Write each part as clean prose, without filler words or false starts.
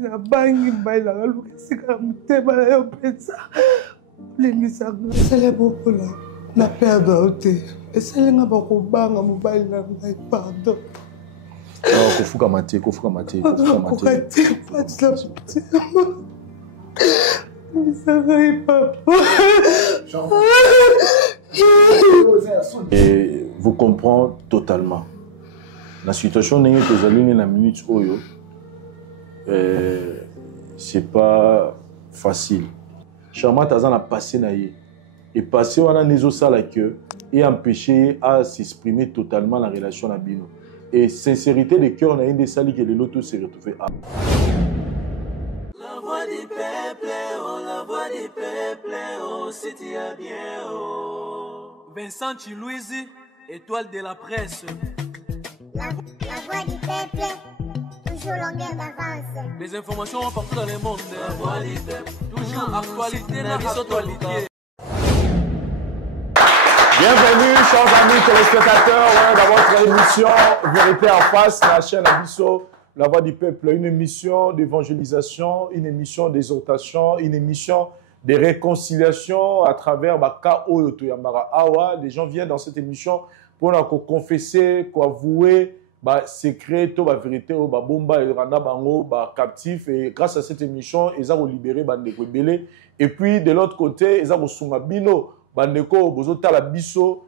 La banque, la la et vous comprends totalement. La situation n'est que vous la minute oyo, c'est pas facile. Charmant Tazan a passé naïe et passé on a nézo ça la queue et empêché à s'exprimer totalement la relation à Bino. Et sincérité de cœur on a une des salles que les lotos s'est retrouvé à. La voix du peuple, oh la voix du peuple, oh si tu as bien, oh. Vincent Chilouise, étoile de la presse. La voix du peuple, toujours longueur d'avance. Les informations partout dans le monde. La voix du peuple, toujours actualité dans les actualités. Bienvenue, chers amis téléspectateurs, dans votre émission Vérité en face, la chaîne Abisso, La Voix du Peuple, une émission d'évangélisation, une émission d'exhortation, une émission de réconciliation à travers K.O. Yotoyambara Awa. Les gens viennent dans cette émission pour nous confesser, avouer, secret, la vérité, bomba et randa bango, captif. Et grâce à cette émission, ils ont libéré les rebelles. Et puis de l'autre côté, ils ont sunga bino. Bandeko bozota la biso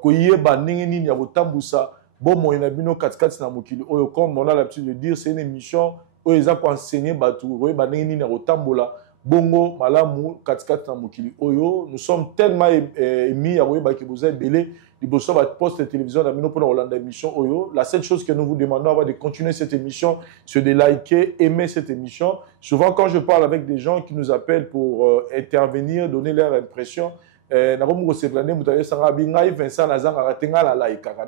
koye baningi nini ya botambusa bomo ina bino katikati na mokili oyo comme on a l'habitude de dire c'est une émission oyo eza ko enseigner batu koye baningi nini ya botambola bongo malamu katikati na mokili oyo nous sommes tellement émis ya koye baki boza belé liboso ba poste télévision na bino pour Hollande émission oyo. La seule chose que nous vous demandons avant de continuer cette émission c'est de liker, aimer cette émission. Souvent quand je parle avec des gens qui nous appellent pour intervenir, donner leur impression,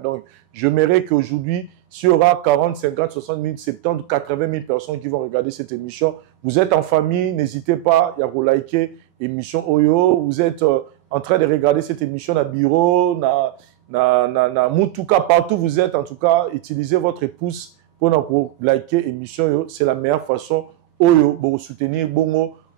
donc j'aimerais qu'aujourd'hui, s'il y aura 40, 50, 60 000, 70, 80 000 personnes qui vont regarder cette émission, vous êtes en famille, n'hésitez pas à liker l'émission Oyo, vous êtes en train de regarder cette émission dans le bureau, en tout cas, partout vous êtes, en tout cas, utilisez votre pouce pour liker l'émission. C'est la meilleure façon pour soutenir le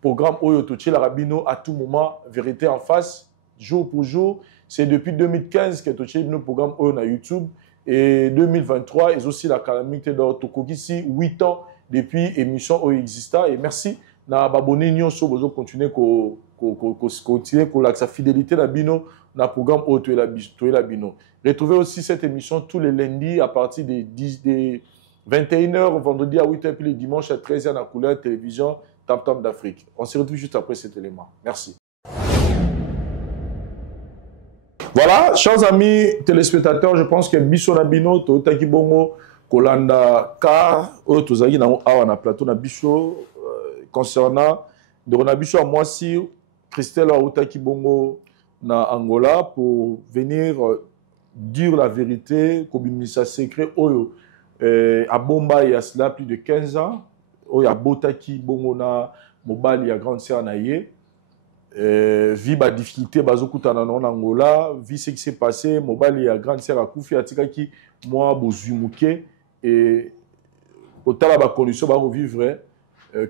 programme Oyo Tochi Larabino à tout moment, vérité en face, jour pour jour. C'est depuis 2015 que Tochi le programme Oyo na YouTube. Et 2023, et aussi la calamité d'Ortokokisi, 8 ans depuis l'émission Oyo Exista. Et merci. Na babone nyonso bozo continuer continuer sa fidélité la bino na programme Oyo la bino. Retrouvez aussi cette émission tous les lundis à partir des 21h, vendredi à 8h, puis les dimanches à 13h dans la couleur télévision Tam Tam d'Afrique. On se retrouve juste après cet élément. Merci. Voilà, chers amis téléspectateurs, je pense que Bisso Nabino, Totaki Bongo, Kolanda Ka, Otozagi na Awana plateau na Bisso concernant de Ronabisso à moi si Christelle Otaki Bongo na Angola pour venir dire la vérité, comme ça secret Oyo. À Bomba, il y a cela plus de 15 ans. Il y a Botaki, Bongona, Mobali, il y a grande sœur Naye. Vie la difficulté, Bazokutana en Angola. Vie ce qui s'est passé, Mobali, il y a grande sœur à Koufi, Atikaki, moi, Bozumuke. Et au tala ba condition, ba revivre.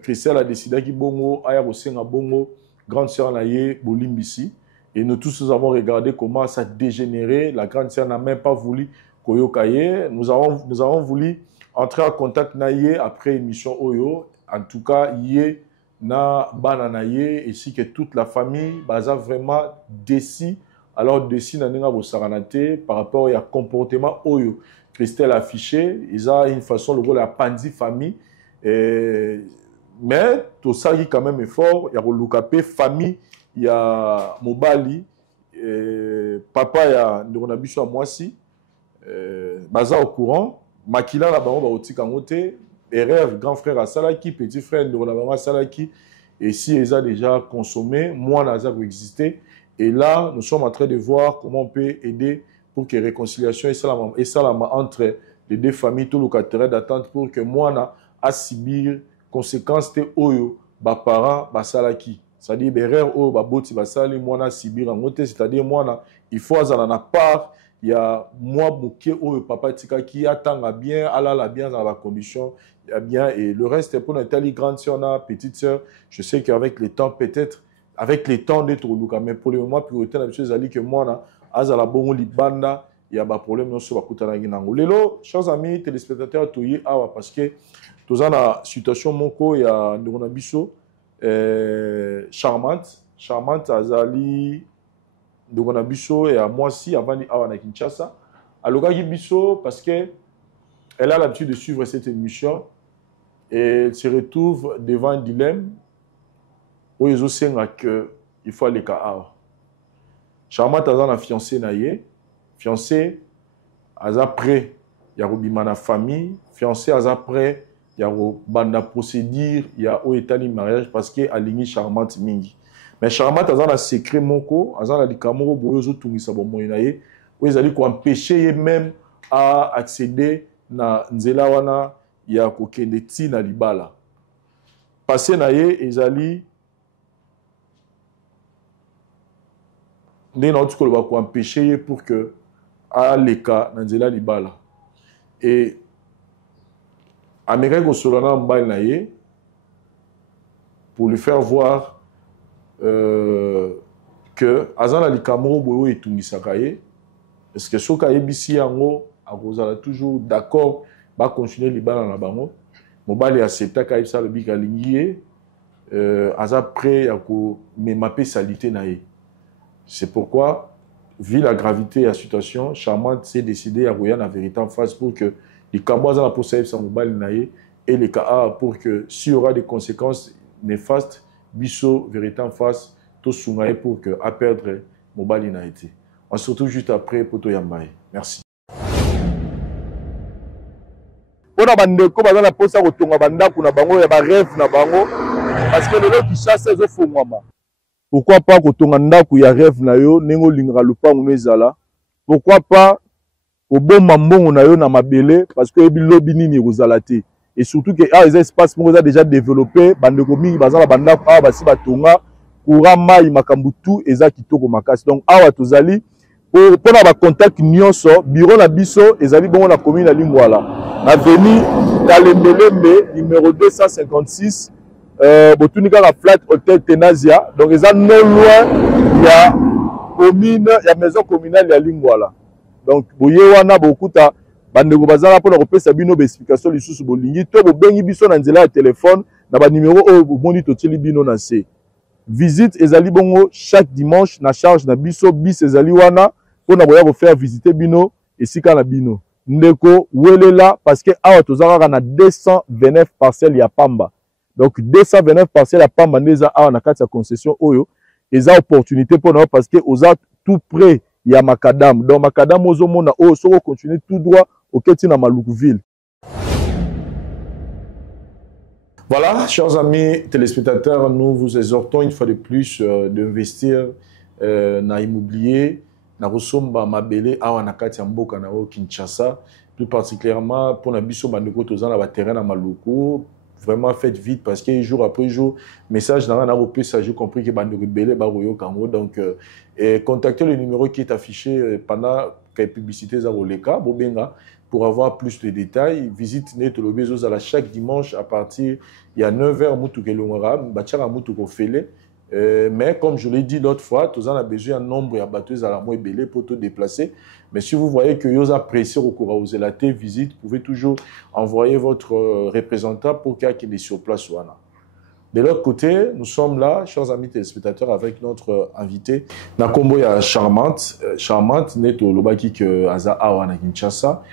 Christelle a décidé qu'il Bongo, Aya Bosenga Bongo, grande sœur Naye, Bolimbisi. Et nous tous nous avons regardé comment ça a dégénéré. La grande sœur n'a même pas voulu. Nous avons voulu entrer en contact naïe après l'émission Oyo. En tout cas, yé na bananaye ainsi que toute la famille baza vraiment décis. Alors décis na ninga bosaranate par rapport au comportement Oyo. Christelle a affiché, ils ont une façon le rôle la pandi famille. Mais tout ça qui quand même effort. Il y a Rolukapé famille, il y a Mobali, papa il y a Ndoronabiso à moi si. Baza au courant, Makila la bango ba otika ngote, erreur grand frère à Salaki, petit frère de la Salaki, et si ils ont déjà consommé, moi n'a pas existé, et là nous sommes en train de voir comment on peut aider pour que réconciliation et salama entre les deux familles, tout le cadre d'attente pour que moi n'a à subir conséquences de Oyo, ba parents, ba Salaki, c'est-à-dire erreur Oyo ba boti ba sali, moi n'a subir en ngote, c'est-à-dire moi n'a il faut avoir la part. il y a moi moké au papa tika qui attend bien, ala bien dans la condition bien, et le reste pour notre grande sœur, petite sœur, je sais qu'avec le temps peut-être avec les temps d'être au Luka, mais pour le moment priorité la chose ali que moi na azala bongo libanda, il y a pas problème non sur bakutana nginango. Lelo chers amis téléspectateurs toyi awa parce que tous en la situation moko ya ndona biso charmante azali ndona biso et à moi aussi avant awa na Kinshasa aloka biso parce que elle a l'habitude de suivre cette émission et elle se retrouve devant un dilemme où ils ont que il faut aller à Charmante a un fiancé naïe, fiancé a prêt il y a une famille, fiancé a prêt il y a une procédure, il y a un état de mariage parce que aligné Charmante mingi. Mais Charmante a un secret moko, a un likamoro boyozo tungisa bomoy naïe, où ils allaient empêcher même à accéder na nzela wana ya kokende tina libala. Passé naïe ils allaient ndé na tuko ba ko empêcher pour que à leka na nzela libala et américain ko solana mbal naye pour lui faire voir que azana likamoro boyo etungisaka ye parce que soka yebisi yango akozala toujours d'accord ba continuer libala na bango mobali accepta ka ibsa le bika lingié aza prêt ya ko memape salité naye. C'est pourquoi, vu la gravité de la situation, Charmante s'est décidé à regarder la vérité en face pour que les Kambois en possèdent sans mobile et les KA pour que s'il y aura des conséquences néfastes, Bisso vérité en face, tout soumaye pour que à perdre mobile naïté. On se retrouve juste après pour Toyambaye. Merci. On a bandé comme dans la poste à retourner banda kuna bango ya ba rêve na bango parce que les gens qui chassent ils font moi. Pourquoi pas kotonga ndako ya rêve na yo nengo lingara lupango ezala? Pourquoi pas koboma mbongo na yo na mabele parce que bilobi nini kozala te? Et surtout que les espaces sont déjà développés, bandeko mingi bazala bandako awa basi batonga courant mai makambu tout eza kitoko makasi. Donc awa tozali pour na ba contact nyonso bureau na biso ezali bongo na commune ya Lingwala. Avenue Kalembelembe numéro 256 botunika la flat hotel Tenazia, donc ils sont non loin il y a commune il y a maison communale ya Lingwala. Donc boye wana bokuta bandeko bazala pour repesa bino be explication lisusu bolingi to bobengi biso na nzela ya téléphone na ba numéro o bomoni toteli bino na C. Visite ezali bongo chaque dimanche na charge na biso bis ezali wana pour na boya faire visiter bino esika na bino. Ndeko welela parce que awa tozaka na 229 parcelles ya Pamba. Donc 229 parcelles à Pamba neza awa na kati ya concession oyo eza opportunité pour nous parce que oza tout près ya Makadam. Donc Makadam ozomona oyo soko continuer tout droit au keti na Maluku-ville. Voilà, chers amis téléspectateurs, nous vous exhortons une fois de plus d'investir dans l'immobilier, dans Rosomba Mabele, awa na kati ya mboka na o Kinshasa, plus particulièrement pour na biso bandeko tozana ba terrain na Maluku. Vraiment faites vite parce que jour après jour, message dans la reprise, j'ai compris que bande rebelle baroyo kango. Donc contactez le numéro qui est affiché pendant que la publicité Zaroleka Bobenga pour avoir plus de détails. Visite Net Lobezo à chaque dimanche à partir il y a 9h Moutoukelongara, Bachara Moutouko Fele. Mais comme je l'ai dit l'autre fois, tous en a besoin d'un nombre de batteuses à la moins belé pour tout déplacer. Mais si vous voyez que vous appréciez au cours de la visite, vous pouvez toujours envoyer votre représentant pour qu'il est sur place. De l'autre côté, nous sommes là, chers amis téléspectateurs, avec notre invité, Nakombo ya Charmante. Charmante, n'est au Lobaki que Aza Awa na Kinshasa.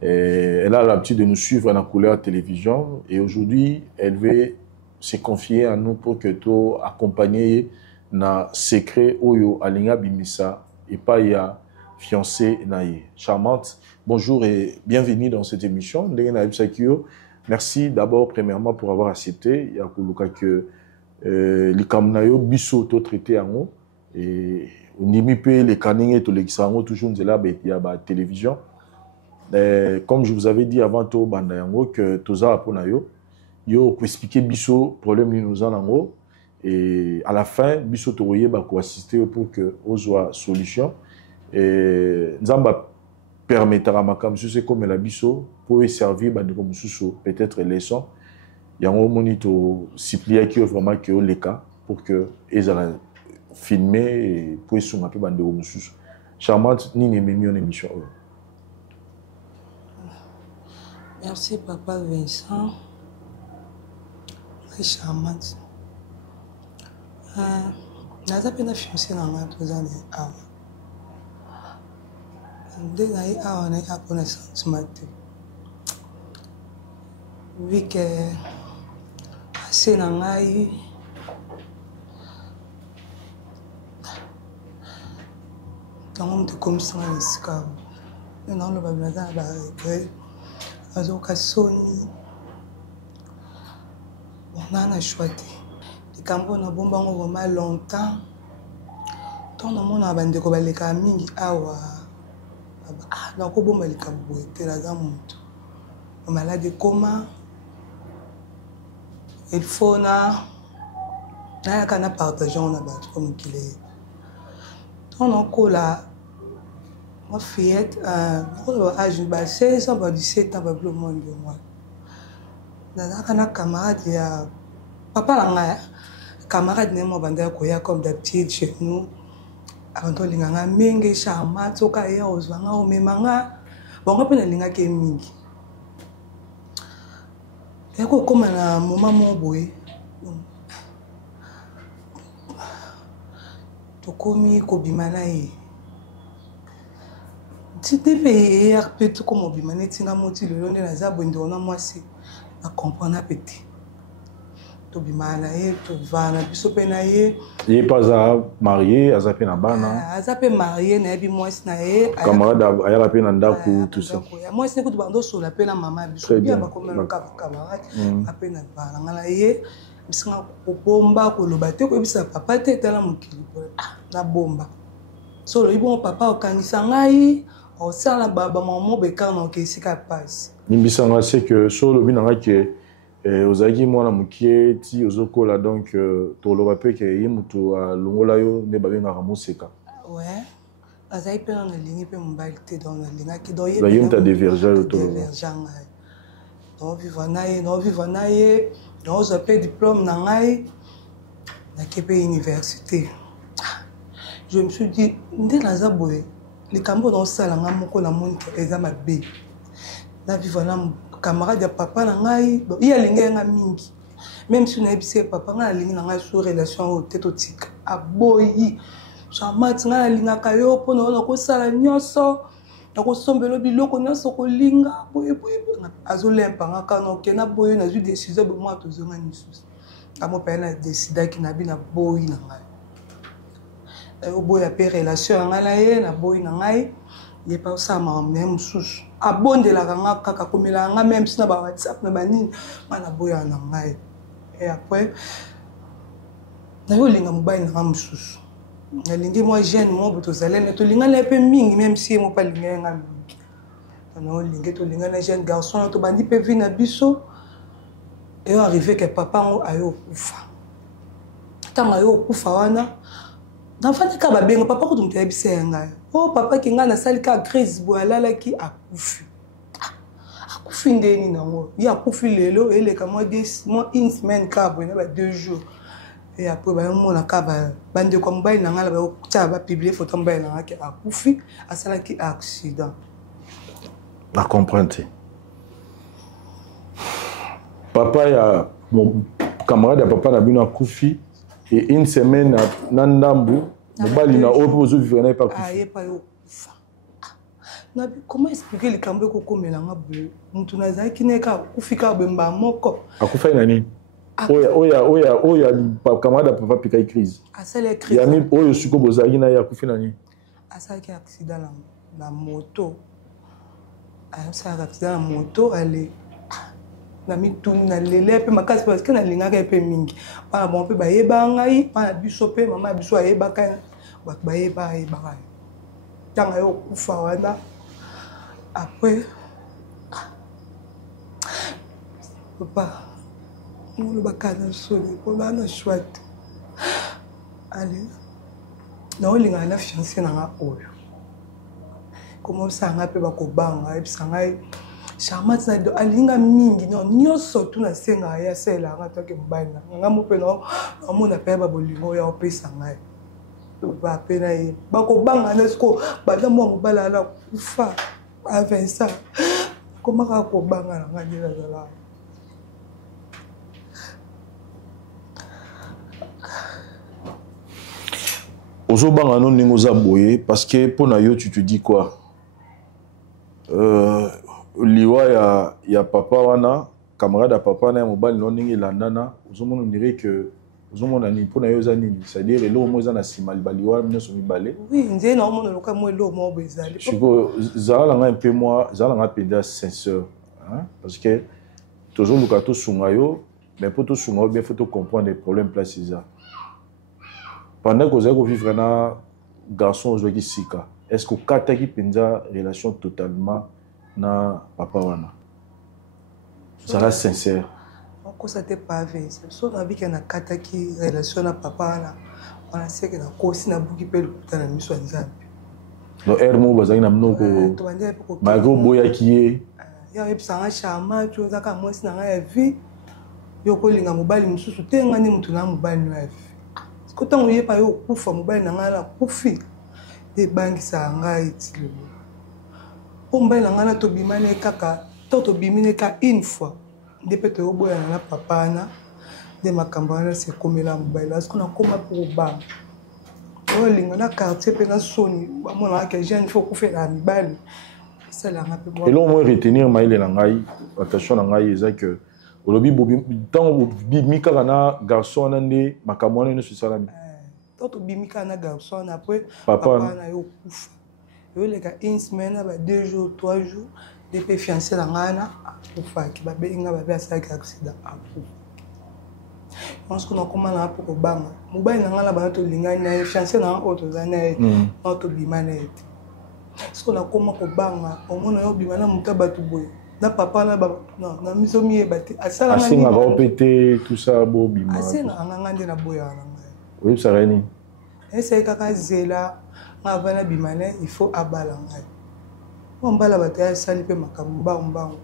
Elle a l'habitude de nous suivre à la couleur télévision. Et aujourd'hui, elle veut se confier à nous pour que tu accompagnes na secret Oyo Alinga Bimisa et pas ya fiancé Naye. Charmante, bonjour et bienvenue dans cette émission. Merci d'abord premièrement pour avoir accepté. Il y a que likamnayo biso to traité en et nimi pe les canings to l'exango toujours là il y a ba télévision. Comme je vous avais dit avant to banda yango que toza aponayo yo ko expliquer biso problème ni nous en haut et à la fin biso toye ba ko assister pour que ozoa solution et nzamba permettra makam c'est comme la biso pour servir bande comme sous peut-être leçon il y a un monito supplier qui vraiment que les cas pour que ils allaient filmer et pour sont un peu bande comme sous charmante ni ne mieux émission. Merci papa Vincent. Très charmante. Naza pena fiancé na nga tozane awa. Nde na ye awa na apona sentiment te. Vu que ase na ngai tango mte komisanga na esika naoloba naza na baregret azoka soni on a choix te likambo na bombango vraiment longtemps tant na mona bandeko baleka mingi awa nakobomba likambo boye te naza moto malade koma il faut nayaka na partageant na bato kwa mokili tant nakola ma fillette âge ba 16 ans ba 17 ans ba plus monde de moi nazaka na camarade ya papa na nga camarade ne mo banda koya comme d'habitude chez nous avant linganga mingi charmant soka ya ozwanga omemanga bongo pe na lingaka mingi eko koma na moma mo boye tokomi kobima na ye tite pe RP to comme obima netinga moti lelo nde naza bwende ona mwasi na comprendre petit to bimana ye to vana biso pe na ye il pas à marié à zaper na bana azape marié na bi mwasi na ye camarade aya raper na ndaku tout ça mwasi ko to bando sola pe na mama biso bien ba comme le camarade ape na bana ngala ye bisinga ko bomba ko loba te ko bisa papa te tala mokili na bomba solo ibon papa okangisa ngai osala baba maman bekana okesika passe nimbisanga c'est que solo binanga ke ozaki mwana mokie ti ozokola donc toloba pe ke ye mutu alongola yo nde babengaka moseka ouais azali pe na lingi pe mobali te donc nalingaki donc ye mutu adeverge yo toloba donc vivre na ye donc ozwa pe diplôme na ngai nake pe université je me suis dit nde naza boye likambo naosala nga moko na moni eza mabe na vivre na camarade ya papa na ngai ye alingi yanga mingi même si nayebisi papa ngai alingi na ngai so relation oyo te totika aboyi chamati ngai nalingaka yo mpo naona kosala nyonso nakosombela biloko nyonso kolinga boyeboye azolempanga kana okena boye nazwi décision bomwa tozonga lisusu amopaye na décidaki na bi na boyi na ngai oboya pe relation ya ngai na ye na boyi na ngai ye pa osala makambo mosusu abondelaka nga kaka komela nga même si na ba whatsapp na banini nga na boya na ngai et après nayolinga mobali na nga mosusu nalingi mwa jeune mo tozalene tolingana pe mingi même si ye mo pa linga nga mingi nayolingi tolingana jeune garçon tobandi pe vi na biso eyo arrivé ke papa ngo ayo okufa ntango ayo okufa wana nafandika babenga papa kutu mutu ayebisa ya ngai oh papa ki ngai nasali ka crise boye alalaki akufi ndeni nango ye akufi lelo eleka mwa une semaine ka boye na ba 2 jours et après bayomona ka bandeko mobali na ngai bakotia bapiblie photo mobali na ngai akufi asalaki accident na comprendre papa ya mon camarade ya papa na bino akufi et une semaine na ndambu mobali na oyo ozo vivre na pas kufa pas kufa na comment expliquer likambo ekokomela nga boye mutu nazalaki neka kufika bemba moko akufa na nini oya camarade papa pika crise asala crise yami oyo suko bozalaki na ya akufi na nini asalaki accident na moto asala accident na moto ale na mituni na lele pe makasi parce que na lingaka pe mingi pana bon pe bayeba ngai pana biso pe mama biso ayebaka bato bayeba tanga yo kufa wana après papa nous bakana soni pona na chouette allez na olinga na fiancé na nga oyo comment ça nga pe bakobanga et puis ça nga Charmant na do alinga mingi non nyonso tu na senga ya sela nga to ke mbana nga mo pe no amona pe ba bolingo ya opesa ngai ba pe na ye bakobanga na sko ba na mo bala la kufa avensa comment ka ko banga na nga dira la ozobanga no ningo za boye parce que pour na yo tu te dis quoi liwa ya papa wana camarade ya papa na mobali no ningi landana ozomona dirait que ozomona ni pour na yo za nini c'est-à-dire elo mo za na simal baliwa nyonso mibale oui nze na omona loka mo elo mo bezali chiko zala nga un peu moi zala nga penda sincère hein parce que toujours luka to sunga yo mais pour to sunga bien faut to comprendre les problèmes place ça pendant que vous avez vivre un garçon qui sika est-ce que kata qui penza relation totalement na papa wana ça reste sincère ko ça t'est pas vrai so na bika na kata qui relation na papa wana on sait que na kosi na buki pe lukuta na miso nzambe no ermo bazaki na mnoko magro boya kiye ya epsanga chama tu za ka mwesi na ya vie yo kolinga mobali mususu tenga ni mutu na mobali no ya vie quand on y est pas au kufa mobali na ngala kufi de bangisa ngai tilo o mobali na ngala to bimane kaka to bimine ka une fois de pete o boya na papa na de makambo na se komela mobali parce qu'on a koma pour ba o linga na quartier pe na soni ba mona ka jeune faut kufa na mibali ça la ngape moi et l'on moi retenir maile na ngai attention na ngai eza que olobi tant bimika na garçon nande makamwana ne susala mi toto bimika na garçon après papa na yo kufa yo le ka une semaine ba 2 jours 3 jours de pe fiancé la ngana kufa ki ba benga ba ba sa accident après on se connaît comment na pour banga mobile na ngala ba to lingani na fiancé na auto za na auto bimana ete so la comment ko banga o mona yo bimana mutaba tu boy na papa na ba non na miso mi ebati asala na singa ba opété tout ça bo bima asena nganga ndena boya na ngai oui ça reni ese kaka zela ngava na bimane il faut abala ngai on bala bata ya sali pe makambo ba mbango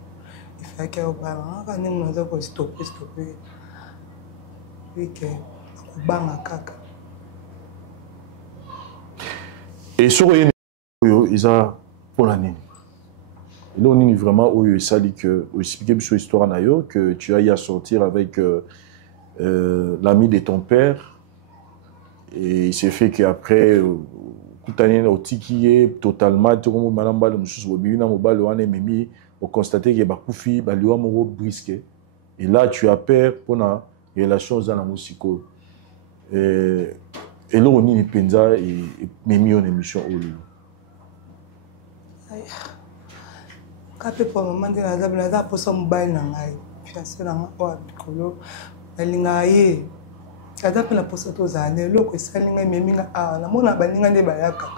il faut que obala ngaka ni mnaza ko stopper wike ko banga kaka et sur yo isa pour la nini là on est vraiment où il s'est dit que expliquer sur histoire nayo que tu as eu à sortir avec l'ami de ton père et il s'est fait qu'après kutani na otikiye totalement to comme malamba le mususu bobina mobile wana memi au constater que ba kufi ba liwa mo brisque et là tu as peur pour na relation za na musiko et là on est penza et memi on émission olu kape po maman de la zabla za po so mobile na ngai fiancé na nga o bikolo alinga ye kada pe na poso to za ne loko esalinga meminga a na mona balinga nde bayaka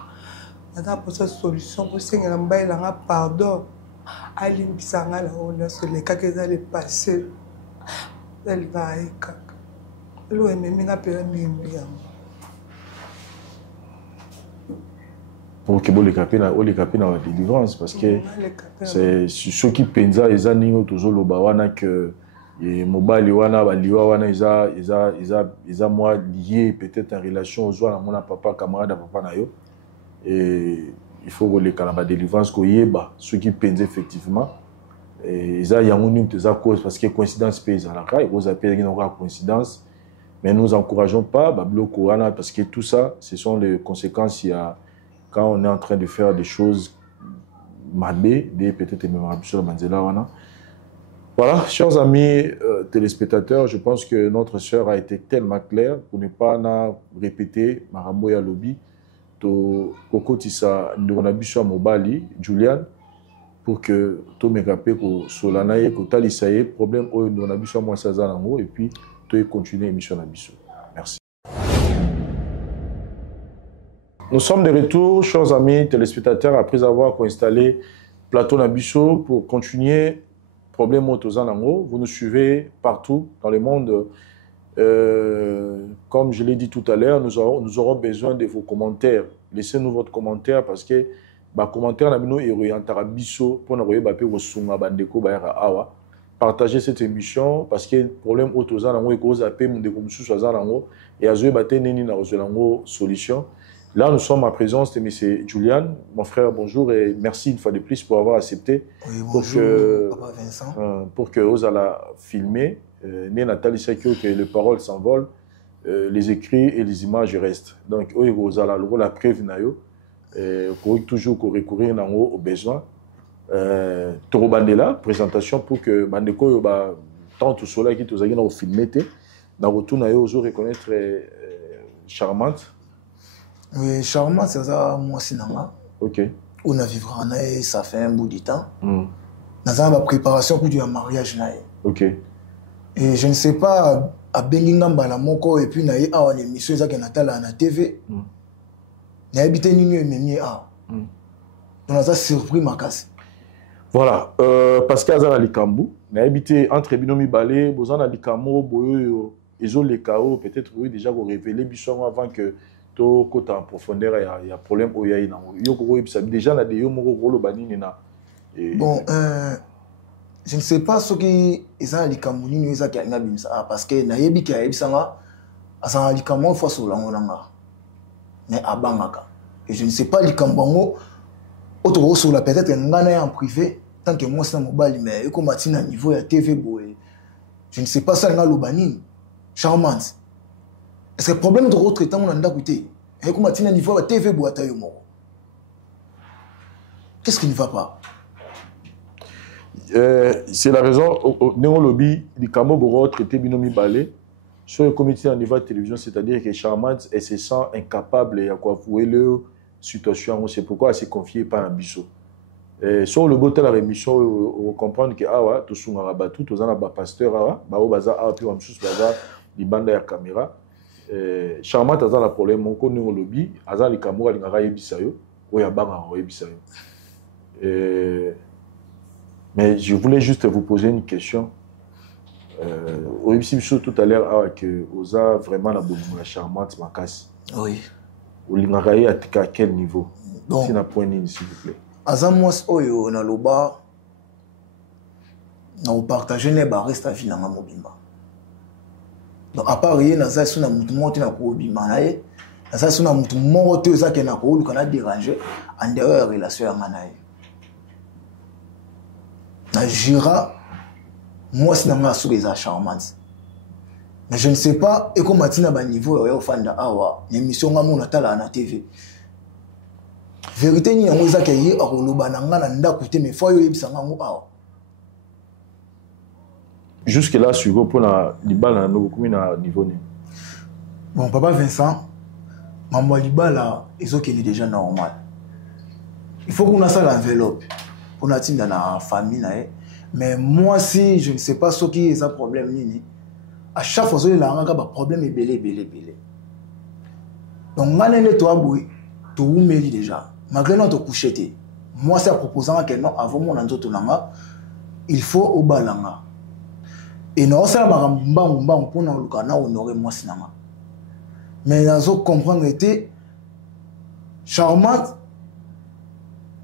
na poso solution pour sengela mobile na nga pardon alimbisa nga la ona so le kaka za le passé alinga ye kaka lo meminga pe na mimi yango pour que les capina la délivrance parce que c'est ceux qui penza les aningo toujours le bawana que et mobile wana baliwa wana isa moi lié peut-être en relation aux joie mon papa camarade papa na yo et il faut que les canaba délivrance ko yeba ceux qui pensent effectivement et isa yango ni te za cause parce que coïncidence pèse à la caille vous appelez une coïncidence mais nous encourageons pas babloko wana parce que tout ça ce sont les conséquences il y a quand on est en train de faire des choses malbées, peut-être même sur le Manzela. Voilà, chers amis téléspectateurs, je pense que notre sœur a été tellement claire pour ne pas répéter Maramboya Lobby, Koko Tissa Ndonabisha Mobali, Julian, pour que tout me rappelle que Solanaye, que Talisaye, problème au Ndonabisha Mouassazanango, et puis tout continuer l'émission Nabiso. Merci. Nous sommes de retour, chers amis téléspectateurs, après avoir installé Plateau Nabiso pour continuer Problème Otozanango. Vous nous suivez partout dans le monde. Comme je l'ai dit tout à l'heure, nous aurons besoin de vos commentaires. Laissez-nous votre commentaire parce que ba commentaire na bino orientera biso pour na koyeba pe ko sunga bandeko ba yara awa. Partager cette émission parce que problème autoza nango e cause apé mundeko mususu aza nango et azoe baté nini na rezolango solution. Là nous sommes en présence de monsieur Julian, mon frère, bonjour et merci une fois de plus pour avoir accepté. Oui, bonjour, Papa Vincent. Pour que vous allez filmer, Nathalie Sekio que les paroles s'envolent, les écrits et les images restent. Donc vous allez la preuve nayo, toujours recourir aux besoins. Toro Bandela, présentation pour que Bandeko tant tout cela qui tous a filmé dans retour nayo vous reconnaître charmante. Oui, charmante c'est ça moi cinéma. OK. On a vivre en aïe, ça fait un bout de temps. Dans la préparation pour du mariage naïe. OK. Et je ne sais pas à Bellingham Balamoko et puis naïe a une émission ça qui Natala à la TV. Naïe habité ni même a. On a ça surpris ma casse. Voilà, parce qu'il y a des Likambu, on a habité entre Binomi Balé, Bozan a Likamo, Boyo, ils ont les chaos, peut-être oui déjà qu'on révélé Bisson avant que tout côté en profondeur il y a problème où il y a une déjà là des yomoro rolo banini na. Bon, je ne sais pas ce qui est ça Likambu ni ça qui a bimsa parce que na yebi qui a bimsa a ça Likamo fois sur la ngona mais à Bangaka et je ne sais pas Likambango autre sur la peut-être ngana en privé tant que moi c'est mobile mais comme à niveau ya TV boy je ne sais pas ça na lobanine charmante est-ce que le problème de retraitant on a écouté et comme à niveau ya TV boy ta yo moko qu'est-ce qui ne va pas c'est la raison néo lobby du camo boro traité binomi balé sur le comité en niveau de télévision c'est-à-dire que charmante elle se sent incapable et à quoi vouer le situation, c'est pourquoi elle s'est confiée par un biseau. Sur le bout de la rémission, on comprend que tout le monde a battu, tout le monde a pasteur, puis on a des bandes de caméra. Charmante a un problème, mon connaît au lobby, a les caméras, il y a bisayo, ou il y a bisayo. Mais je voulais juste vous poser une question. Au bisayo tout à l'heure, que vous avez vraiment la bonne charmante, ma casse. Oui. Ou l'ingaraï à quel niveau? Bon. Si na point s'il vous plaît. Azamos oyo na loba na partager ne ba reste vie na mobimba. Donc à part rien na ça suna mutu monte na ko bimba na ye. Na ça suna mutu monte za ke na ko lu kana déranger en dehors relation ya na ye. Na jira moi sina ma sous les charmante. Mais je ne sais pas, et comme Matina ba niveau au fanda awa, l'émission ngamu na tala na TV. Vérité ni yango za kayi akoloba na nga na ndakute mais faut yo yebisa ngamu awa. Jusque là sur pour na libala na beaucoup na niveau ni. Bon papa Vincent, maman libala ezokeni déjà normal. Il faut qu'on a ça l'enveloppe pour na tinda na famille na e. Mais moi si je ne sais pas ce qui est ça problème nini. À chaque fois, il y a un problème et belé. Donc, tu as déjà. Malgré notre coucheté, moi, c'est proposant que non, avant mon anzoto nanga, il faut au balanga. Et non, c'est la maramba pour nous honorer moi sinanga. Mais nous comprendre était charmante.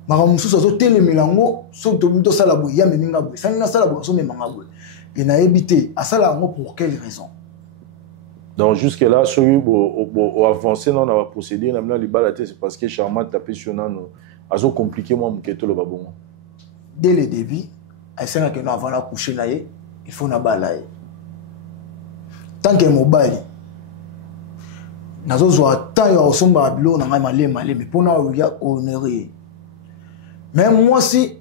Maram sous so télé milango, so to sala boya me minga boy. Sanga sala boya so me manga boy. Et n'a évité à ça là pour quelle raison? Donc jusque là, sur au avancé dans la procédure, on a les balles c'est parce que charmante tapé sur nous, azo compliqué moi que tout le babon. Dès le début, à ça que nous avant la coucher là, il faut na balaye. Tant que mobile, nazo zo tant ya osomba bilo na malé mais pour na honorer. Même moi si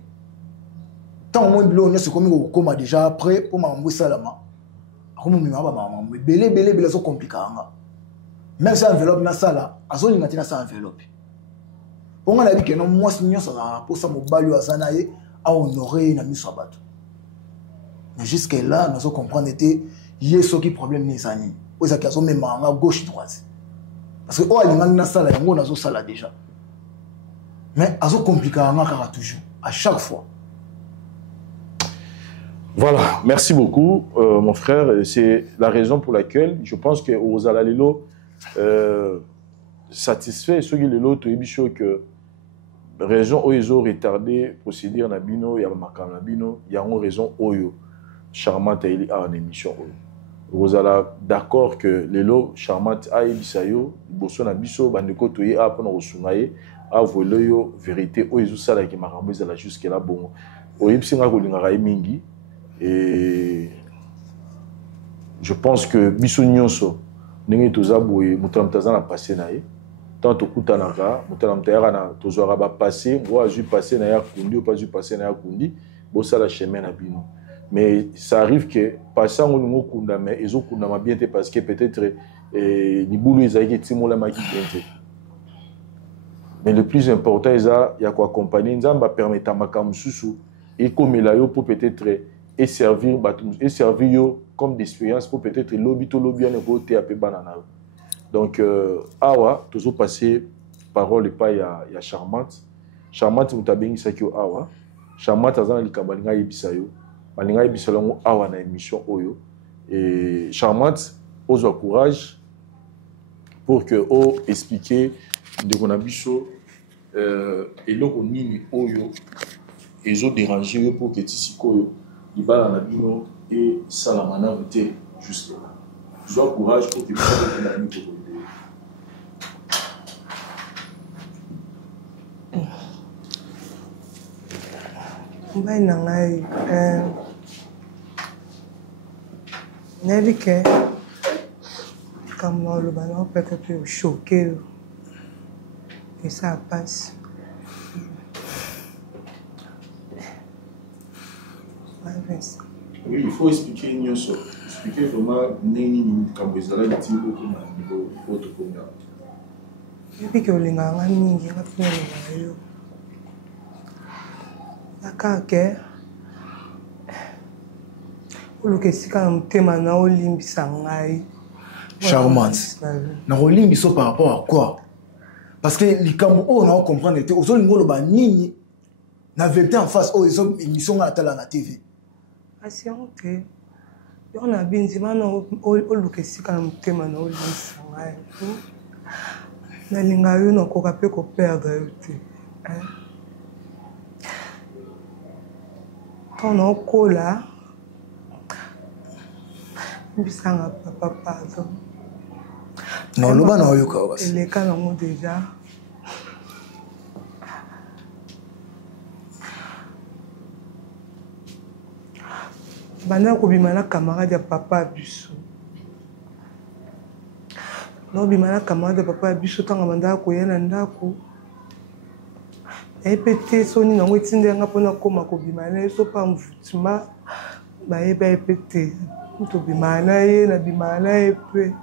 tant moins de l'eau, c'est comme déjà après pour m'envoyer ça là-bas. Comme me belé so compliqué. Même si enveloppe na ça là, azoli ngatina ça enveloppe. Pour moi la vie que non moi si ça pour ça mobile à sanaye à honorer na miso bato. Mais jusque là nous avons comprendre était yeso qui problème ni sani. Ou ça qui a son même à gauche droite. Parce que oh ali na ça là yango nazo ça là déjà. Mais azo compliqué toujours à chaque fois. Voilà, merci beaucoup, mon frère. C'est la raison pour laquelle je pense que aux Alalilo satisfait ceux qui le lot que raison oyo ezo retardé procédure na bino ya makambo na bino yango raison oyo Charmante eli a en émission oyo vous allez d'accord que lelo Charmante ayebisa yo liboso na biso bandeko toye a mpona kosunga ye avouele yo vérité oyo ezosalaki makambo ezala jusque là bongo oyebisi nga kolingaka ye mingi et je pense que biso nyonso ndenge toza boye moto na moto aza na passé na ye tant tokutanaka moto na moto ayaka na tozwaka bapassé ngo azwi passé na ya kundi oyo mpe azwi passé na ya kundi bosala chemin na bino mais ça arrive que passé yango olingi okunda mais ezokundama bien te parce que peut-être libulu ezalaki etimolamaki bien te mais le plus important eza ya koaccompagner nzambe apermeta makambo mosusu ekomela yo mpo peut-être eservir bato eservir yo comme d'expérience pour peut-être lobi to lobi ane koteya mpe bana na yo donc awa tozopase parole epai ya Charmante Charmante moto abengisaki yo awa Charmante aza na likambo alingi ayebisa yo balingi ayebisa yango awa na émission oyo et Charmante ozwa courage pour que o expliquer ndeko na biso eloko nini oyo ezodéranger yo pour que ti sikoyo libala na bino esalama nanu te jusque là zwa courage pour que biso na nini kokoyede mbai na ngai nayebi ke likambo na oloba nao peut-être ochoke yo esa apasi oui il faut expliquer nyonso expliquer vraiment ndenge nini likambo ezalaki ti okoma niveau oyo tokomi awa nayebi ke olingaka nga mingi nga mpe olingaka yo kaka ke oluka esika na motema na olimbisa ngai Charmante na kolimbiso par rapport à quoi parce que likambo oyo na ocomprendre te ozolinga oloba nini na vérité en face oyo ezo émission nga atala na tv kasi yango te yo na bindima na oluka esika na motema na olimbisa ngai nalinga yo nakoka mpe koperdre yo te ntango naokola mbisanga papa pardon na oloba na oyoka basi eleka nango deja banda kobima na camarade ya papa ya biso naobima na camarade ya papa ya biso ntango bandaka koya na ndako nayebi te soni nango etindelanga mpona koma kobima na ye so mpa mvutima bayeba ye mpe te tobimaka na ye nabimaka na ye mpe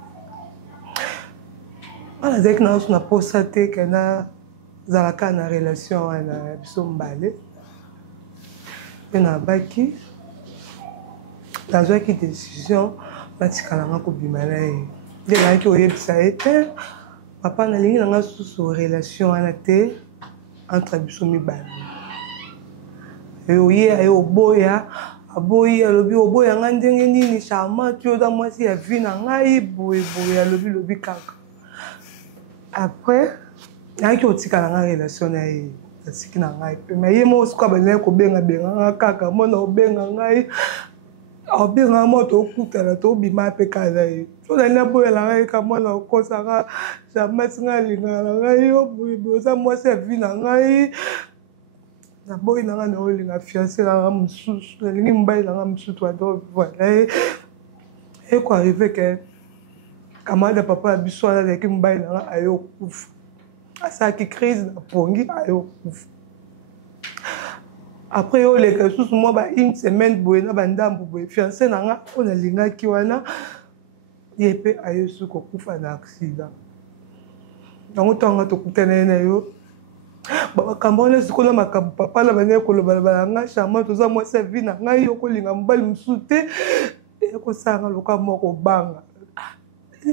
wana azalaki na oso na posa te ke nazalaka na relation wana ya biso mbale mpe nabaki nazwaki décision natikalanga kobima na ye nde nayaki oyebisa ye te papa nalingi nanga susu relation wana te entre biso mibale oye aye oboya aboyi alobi oboya nga ndenge nini Charmante oza mwasi ya vi na ngai boyeboye alobi lobi kaka après nayaki otikala nga relation na ye asiki na ngai mpe ma ye mo sikoa balingai kobenga kaka mona obenga ngai obenga moto okutana tobima mpe kala ye so nalingi aboyela ngai ka mwana okosanga Charmante nga alingaka na ngai yo boyeboye oza mwasi ya vi na ngai naboyi nanga na olinga fiancé nanga mosusu nalingi mobali nanga mosusu ado voilà ekoarrive ke camarade ya papa ya biso wana azalaki mobali nanga aye okufa asalaki crise na pongi aye okufa après oleka lisusu mwa ba une semaine boye na bandambo boye fiancé nanga oyo nalingaki wana ye mpe aye suki okufa na accident yango ntango tokutana ye na yo makambo wana sikoyo makambo papa na bandeki koloba na ngai Charmante toza mwasi ya vi na ngai okolinga mobali mosusu te ekosanga loka moko banga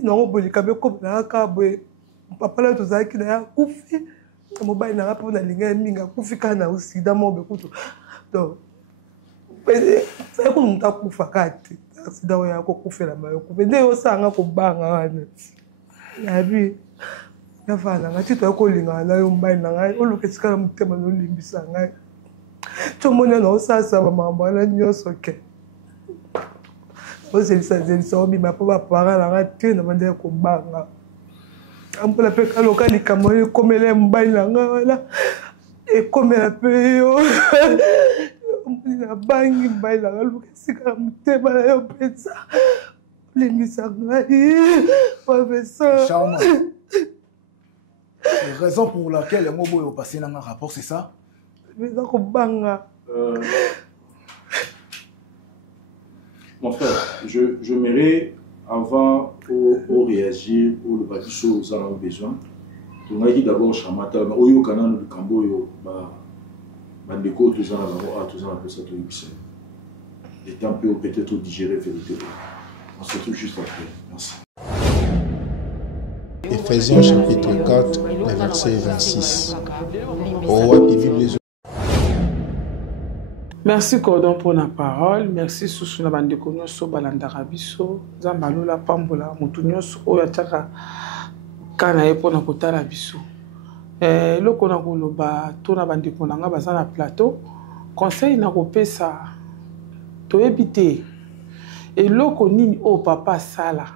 nango bolika bekobolaka kaka boye papa na tozalaki na ye akufi mobali na ngai mpo nalinga ye mingi akufi kaka na osida moko bekutu donc ekulu moto akufa kaka te sida oyo akokufela mayokufe nde osanga kobanga wana yabi navana ngati toyakolinga na yo mbai na ngai olukesikala motema nolimbisa ngai tomoni na osasa bamambo wana nyonso ke ozelisa obima mpo bapara na ngai te na bandela kobanga ampola mpe kaloka likambo ekomela mbai na ngai wana ekomela mpe yo nabangi mbai na ngai olukesikala motema na yo mpenza olimbisa ngai professeur. La raison pour laquelle les mots ont passé dans un rapport, c'est ça? Mon frère, je m'aimerais, avant de réagir pour le bâtiment où nous avons besoin, on a dit d'abord Chamata, au Yokana, le Camboyo, Bandeko, tout ça, tout ça, tout ça, tout ça. Les temps peuvent peut-être digérer vérité. On se retrouve juste après. Merci. Éphésiens chapitre 4, le verset 26. Merci Cordon pour la parole. Merci Soussou na bandeko nyonso balandaka biso. Zambalola pambola mutu nyonso oyo ataka kana ye pona kotala biso. Loko na koloba to na bandeko nanga baza na plateau. Conseil na kopesa toyebi te. Eloko nini o papa sala.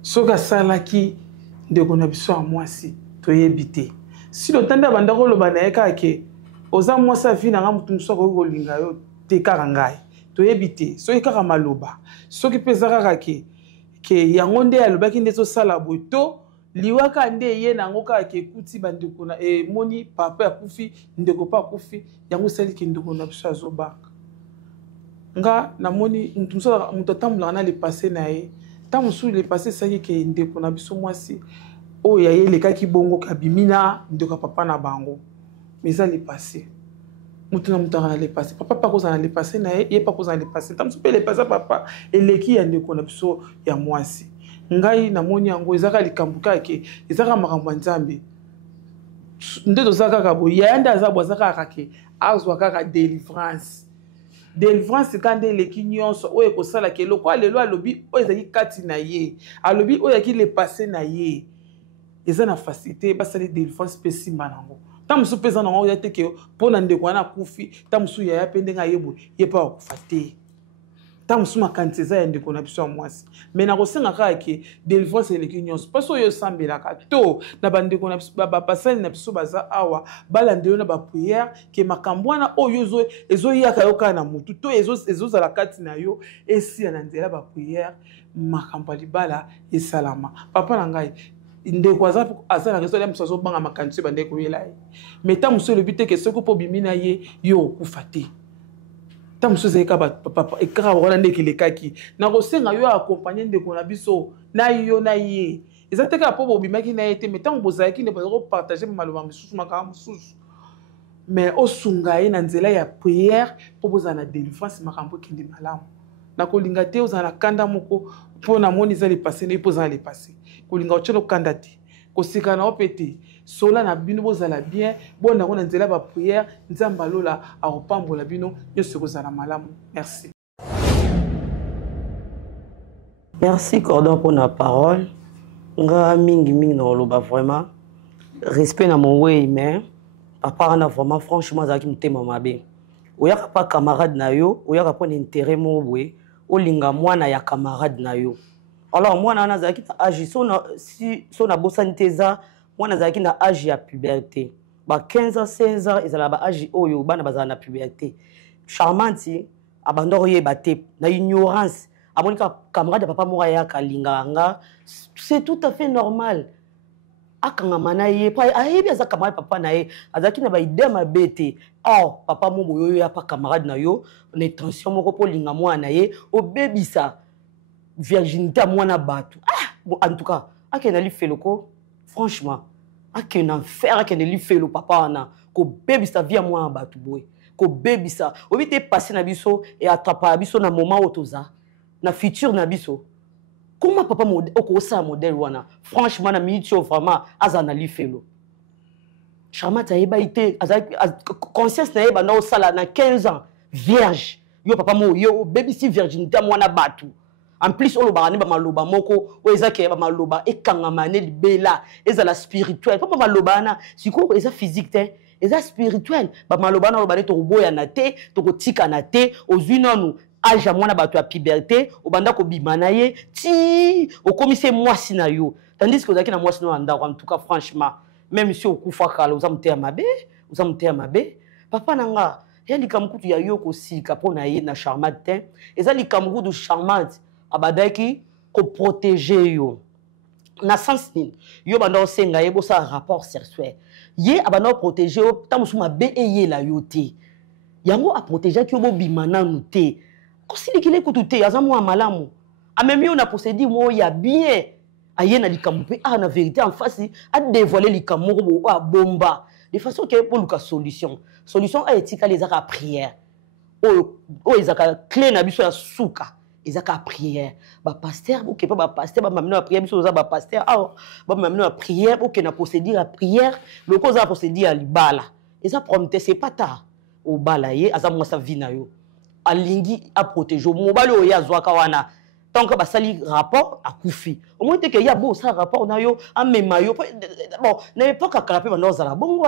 Soka sala ki ndeko na biso a mwasi toyebi te. Si le temps banda koloba na eka ke oza mwasi afi na nga mutu muso ko kolinga yo te kaka ngai toyebi te. Soki kaka maloba soki pesa kaka ke yango nde alobaki nde tosala boye to liwaka nde ye nango kaka ke kuti bandeko na moni papa akufi ndeko pa akufi yango sali ke ndeko na biso azobaka nga namoni mutu atambolaka na le passé na ye tant sous le passé ça y est que ndeko na biso mwasi o ya ye lekaki bongo kabimina ndeko papa na bango mais ça le passé mutu na mutu na le passé papa pas cause na le passé na ye pas cause na le passé tant sous le passé papa eleki ya ndeko na biso ya mwasi ngai namoni yango ezaka likambuka ke ezaka makambo nzambe ndeto zaka kabo yanda za bwazaka kake azwa kaka délivrance. Délivrance quand les kinyons ou est kosala ke loko alelo alobi o ezaki kati na ye alobi o yaki le passé na ye eza na facilité basali délivrance pesimba nango tamusu pesa nango ya te ke pona ndeko na kufi tamusu ya pendenga yebo yepa kufate tamusu makanteza ya ndeko na biso mwasi mais na kosenga ka ke délivrance les kinyons parce que yo sambela ka to na bandeko na biso ba pasali na biso baza awa balande yo na ba prière ke makambwana oyo ezo yaka yo kana mutu to ezo za la kati na yo esi na nzela ba prière makambo libala esalama papa na ngai ndeko aza na reso ya mso zo banga makanisi bandeko yela mais tamusu le but ke soko po bimina ye yo kufate tamusu zeka papa ekara wana ndeki lekaki na kosenga yo accompagner ndeko na biso na yo na ye ezateka po bobimaki na ye te mais tant bozaki ne bozo partager maloba misusu makambo misusu mais osunga ye na nzela ya prière po bozana délivrance makambo kindi malamu na kolinga te ozana kanda moko po na moni za le passé ne poza le passé kolinga ochelo kanda te kosika na opete sola na bino bozala bien bona kona nzela ba prière nzamba lola a opambola bino nyose kozala malamu. Merci. Merci Cordon pour la parole. Nga mingi na loba vraiment respect na mon way mais papa na vraiment franchement zaki mutema mabe. Oyaka pa camarade na yo, oyaka pa intérêt mo boye, olinga mwana ya camarade na yo. Alors moi na zaki na âge so na bosanteza moi na zaki na âge ya puberté. Ba 15 ans 16 ans ezala ba âge oyo bana bazala na puberté. Charmante abandoro ye bate na ignorance. Amonika camarade papa mora ya kalinganga, c'est tout à fait normal. Akanga manaye pa ayebi za camarade papa na ye azaki na ba idée mabete. Oh papa mo boyo ya pa camarade na yo, na tension moko po linga mwana ye obebisa virginité à mwana batu. Ah bon en tout cas, akena li feloko franchement, akena faire akena li felo papa na ko bebisa via mwana batu boy. Ko bebisa obite passer na biso et attraper biso na moment otoza. Na futur na biso comment papa modèle oko sa modèle wana franchement na minute vraiment azana li felo Charmante ayeba ite conscience na yeba na sala na 15 ans vierge yo papa mo yo baby si virginité mwana batu En plus, on a maloba moko, ou ezaki ba maloba e kangamane libela, ezala spirituel. Pas maloba na, siko eza physique te, eza spirituel. Ba maloba na lobane to boya na te, to tika na te, ozwi nonu age mwana bato ya puberté, obanda ko bimana ye, ti o commissaire mwasi na yo. Tandis que ozaki na mwasi no anda en tout cas franchement, même si okufa kala ozamte ya mabe, papa nanga, ya likamkutu ya yo ko sika pona ye na charmante te, eza likamkutu charmante. Abadaki ko protéger yo na sens nini yo banda osenga ye bosa rapport sexuel ye abanda protéger yo tamusuma be eye la yo te yango a protéger ki yo bo bimana nu te ko sili kile ko te azamu amalamu amemi yo na posséder mo ya bien aye na likambu pe na vérité en face a dévoiler likambu bo a bomba de façon que pour luka solution a etika les aka prière o ezaka clé na biso ya suka ezaka prière ba pasteur OK pas ba pasteur ba mamino prière biso za ba pasteur ba mamino prière OK na procéder la prière le cause a procéder à libala eza prompter c'est pas tard au balaye aza mo sa vie na yo alingi a protéger mo balo o ya zwaka wana tant que ba sali rapport a kufi au moins te que ya bo ça rapport na yo a mema yo bon na pas ka kala pe ba nozala bongo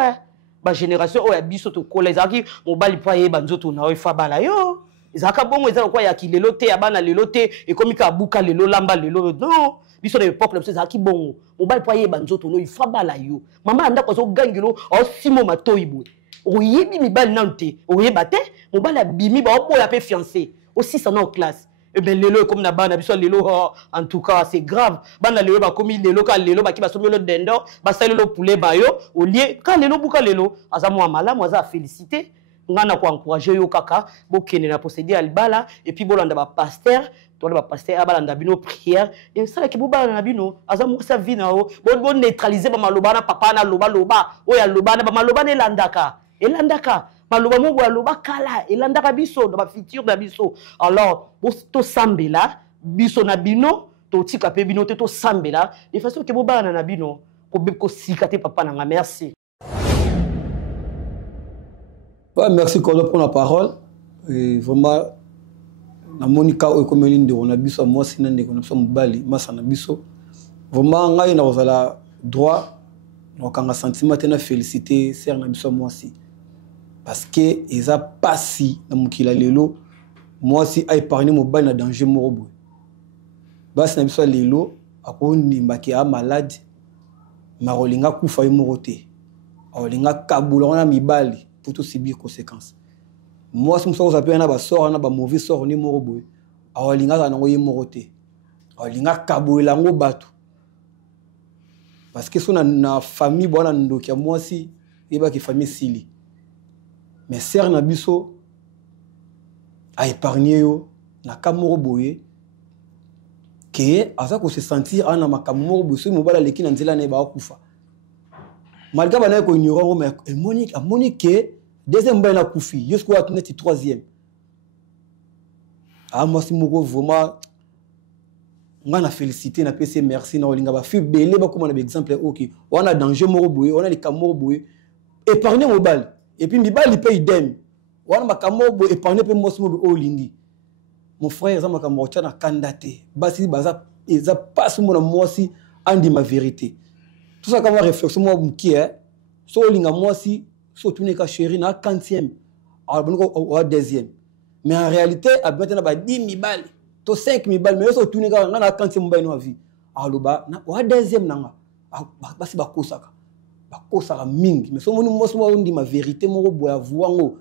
ba génération o ya biso to koleza ki mo bali pa ye ba nzoto na yo fa bala yo ezaka bongo ezaka kwa ya kilelo te abana lelo te ekomika buka lelo lamba lelo non biso na époque na biso ezaki bongo mobali po yeba nzoto no ifa bala yo mama anda ko so gangelo o simo matoyi boy oyebi mibali nante oyeba te mobali abimi ba oboya pe fiancé aussi ça na classe et ben lelo comme na bana biso lelo en tout cas c'est grave bana lelo ba komi lelo ka lelo ba ki ba somi lo dendo ba salelo poulet ba yo au lieu ka lelo buka lelo azamu amala mo za féliciter ngana ko encourager yo kaka bokene na posséder albala et puis bolanda ba pasteur to ba pasteur abalanda bino prière et ça la ki bobala na bino azamu sa vie na o bon neutraliser ba maloba na papa na loba o ya loba na ba maloba ne elandaka maloba mo bo loba kala elandaka biso na ba futur na biso alors to sambela biso na bino to tika pe bino to sambela de façon que bobala na bino ko sikate papa na nga merci. Ouais, merci Cordo pour la parole. Et vraiment, na monika o comme ligne de on a biso moi sinon de on a mobali masa na biso. Vraiment ngai na ozala droit donc en sentiment tena féliciter ser na biso moi si parce que eza pasi na mukila lelo moi si a épargné mobali na danger morobo. Bas na biso lelo akondi mbaki a malade marolinga kufa yo morote. Olinga kabula na mibali pour tout subir conséquences. Moi si vous appelez na ba sort na ba mauvais sort ni morobo alinga na ngoye morote alinga kaboela ngo bato parce que son na famille bona ndokia moi si eba ki famille sili mais ser na biso a épargné yo na kamoroboye que aza ko se sentir ana makamorobo so mobala leki na nzela na ba kufa malgré bana ko ignorant mais Monique deuxième bain na kufi jusqu'au net troisième moi si moko vraiment ngana féliciter na PC merci na olinga ba fi belé ba comme on a exemple OK on a danger moroboye on a les kamoroboye épargner mobile et puis mibali il paye idem on a makamoroboye épargner pe mo simo olingi mon frère za makamorocha na candidaté basi baza eza passe mo na moi si andi ma vérité tout ça comme réflexion moi mki so olinga moi si so tourner ka chéri na 40e alors bon au deuxième mais en réalité a maintenant ba 10 000 balles to 5 000 balles mais so tourner ka na 40e mobile no vie alors ba na au deuxième nanga basi ba kosaka mingi mais so moni mo so ndi ma vérité mo boya vuango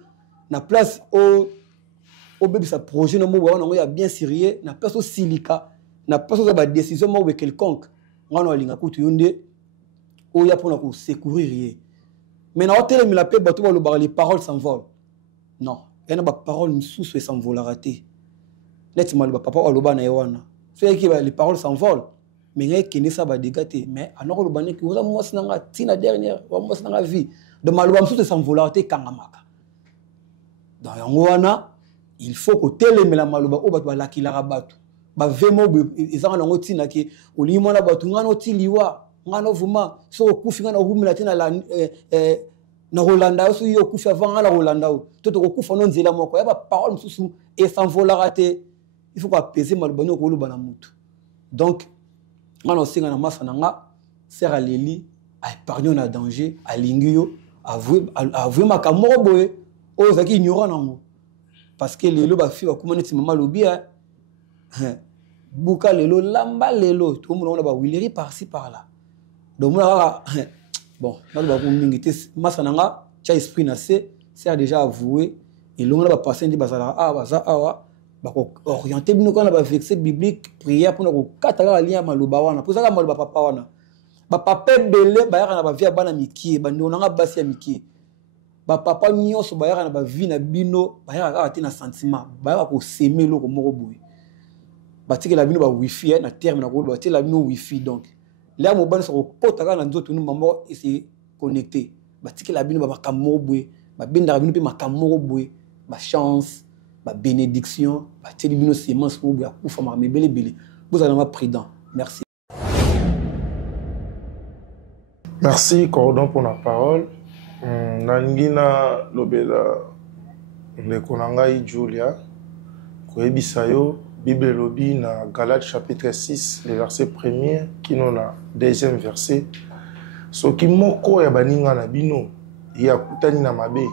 na place au bébé sa projet no mo boya ngo ya bien sérieux na place au silica na place au ba décision mo quelconque ngana linga kutu yonde o ya pona ko secourir. Mais na hôtel me la paix bato ba les paroles s'envolent. Non, il y a des paroles sous s'envolent raté. Net mal papa oloba na yawana. Fait que les paroles s'envolent. Mais il y a qui ça va dégater mais alors le bané que vous moi sinanga tina dernière moi sinanga vie de maloba sous s'envolent raté kangamaka. Dans yawana il faut que télé me la maloba o bato la kila rabatu. Ba vemo ezanga ngo tina ke olimo na bato ngano tiliwa ngano vuma so kufinga na rumela tena la na Rolanda so yo kufa vanga la Rolanda to kufa no nzela moko ya ba parole mususu et s'envola raté il faut apaiser malobano ko loba na mutu. Donc on osenga na masa nanga sert à leli a épargner na danger a lingio avouer makamoko boye o zaki ignorant nango parce que lelo ba fi ba komana ti mama lobi buka lelo lamba lelo tout le monde ba wileri par-ci par-là. Donc moi bon na ba ko mingité masa nanga cha esprit na c'est déjà avoué et l'on va passer ndi bazala baza awa ba ko orienter bino kana ba verset biblique prière pour ko katala lien maloba wana pour ça ka maloba papa wana ba papa belé ba yaka na ba via bana mikie ba ndona nga basi ya mikie ba papa nyonso ba yaka na ba vie na bino ba yaka ka tina sentiment ba yaka ko semer loko moko boye ba tikela bino ba wifi na terme na ko ba tikela bino wifi donc là mo bana so pota kana nzoto nu mamo essayer connecter ba tikela bino ba makamoko boye ba benda bino pe makamoko boye ba chance ba bénédiction ba tikela bino semence pour boya kufa ma mebele bele vous allez ma prudent merci. Merci Cordon pour la parole. Nangina lobela nekonangai Julia koebisayo Bible lobi na Galates chapitre 6 le verset 1er qui non na deuxième verset soki moko ya baninga na bino ya kutani na mabe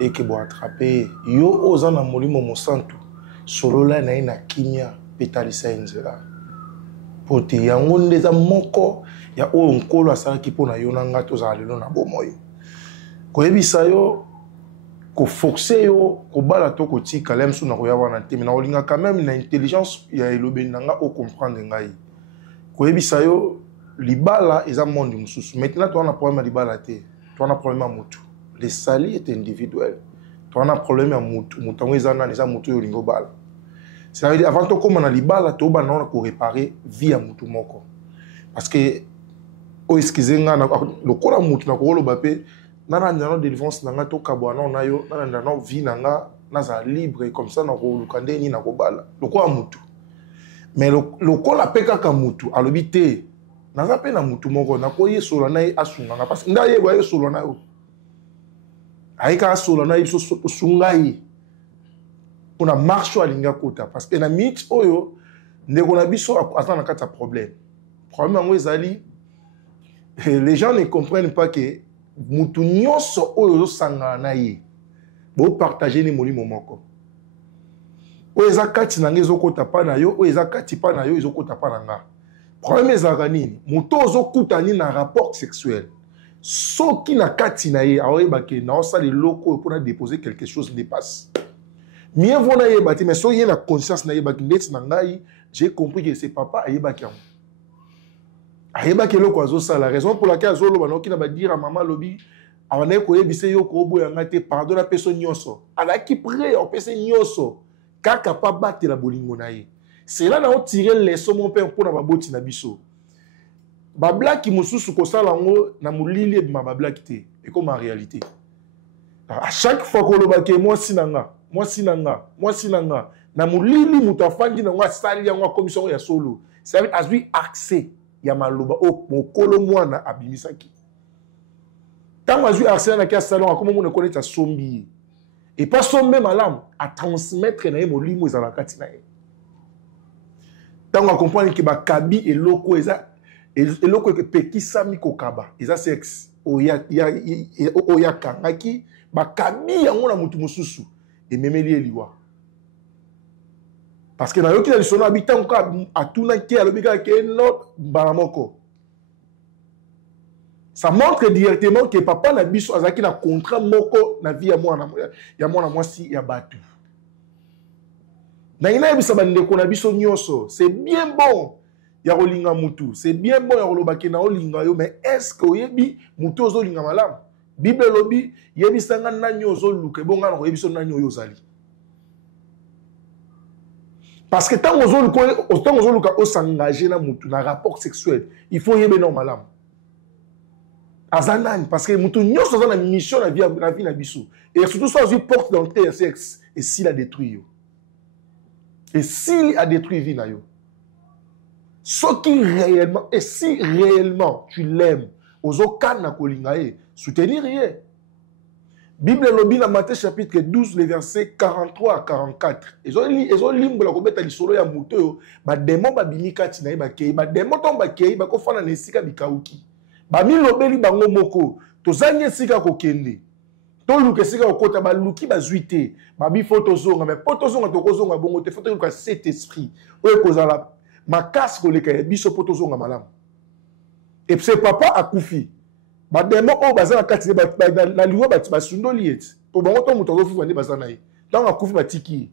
eke bo attraper yo oza na molimo mosantu solola na ina kimia petalisa nzela pote yango ndeza moko ya o nkolo asalaki mpona yo na nga tozala lelo na bomoi koyebisa yo koforce yo kobala to kotika lem so na koya wana te mais na olinga quand même na intelligence ya elobeli na nga o comprendre ngai koyebisa yo libala eza monde mosusu maintenant toi on a problème ya libala te toi on a problème ya mutu le sali est individuel toi on a problème ya mutu mutango eza na eza mutu yo lingo bala ça veut dire avant to koma na libala to ba na ko réparer vie ya mutu moko parce que o excuser nga le kola mutu na ko loba pe nana ndano délivrance nanga to kabwana na yo nana ndano vie nanga naza libre comme ça na ko lukande ni na ko bala le kola mutu mais le kola peka ka mutu alobi te naza pe na mutu moko na ko yesola na asunga nga parce que ndaye wa yesola na yo aika asola na yeso sungai pona marche alinga kota parce que na mit oyo ndeko na biso atana kata problème ngo ezali les gens ne comprennent pas que mutu nyonso oyo sanga na ye bo partager ni molimo moko oyo eza kati na ngezo kota pa na yo oyo eza kati pa na yo ezokota pa na nga problème ezalaka nini mutu ozokuta ni na rapport sexuel soki na kati na ye aoyebake na osala eloko oyo mpona déposer quelque chose dépasse mieux vaut na yebaki mais soki ye na conscience na yebaki ndeti na ngai j'ai compris que c'est papa ayebaki yango ayebaki eloko azosala raison pour laquelle azoloba naoki na badire mama lobi awanaye koyebisa yo koboyanga te pardon na peso nyonso alaki prêt opesa nyonso kaka pa batela bolingo na ye c'est là na otire leçon mon père mpona baboti na biso bablaki mosusu kosala yango na molili ebima bablaki te ekoma réalité à chaque fois kolobaki mwasi na nga na molili moto afandi nango asali yango akomisa yango ya solo ça veut dire azwi accès ya maloba o mokolo mwana abimisaki tango azwi accès na kia salon akoma mona connaître sombi et pas sombe malamu à transmettre na ye molimo ezala kati na ye tango comprendre que bakabi eloko eza eloko pekisami kokaba eza sexe oya kangaki bakabi yango na mutu mosusu ememeli eliwa parce que na yoki na lisono habitant ko atuna ke alobika ke no baramoko ça montre directement que papa na biso azaki na contrat moko na vie ya mwana mwasi ya batu na ina yebisa bandeko na biso nyonso c'est bien bon ya kolinga mutu c'est bien bon ya kolobaki na olinga yo mais est-ce que oyebi mutu ozolinga malamu Bible lobi yebisanga nani ozoluka bonga na koyebiso nani oyo ozali parce que tant ozoluka s'engager na mutu na rapport sexuel il faut yebe non malamu azanani parce que mutu nyonso za na mission na vie na biso et surtout ça aussi porte d'entrée à sexe et s'il a détruit yo et s'il a détruit vie na yo soki réellement et si réellement tu l'aimes ozo kana kolinga e soutenir ye Bible lobi na Matthieu chapitre 12 les versets 43 à 44. Ils ont limbo la kobeta lisolo ya muto ba démon ba bilikati na ba kei ba démon to ba kei ba ko fana na esika bikauki. Ba mi lobeli bango moko to zanye esika ko kende. To luka esika ko kota ba luki ba zuite ba bi photo zonga mais photo zonga to ko zonga bongo te photo ko cet esprit. Oye kozala makasi ko leka biso photo zonga malamu. Et c'est papa akufi. Ba demo o bazana kati na liwa ba sundoli et to bango to muto ofu vande bazana yi donc akufi batiki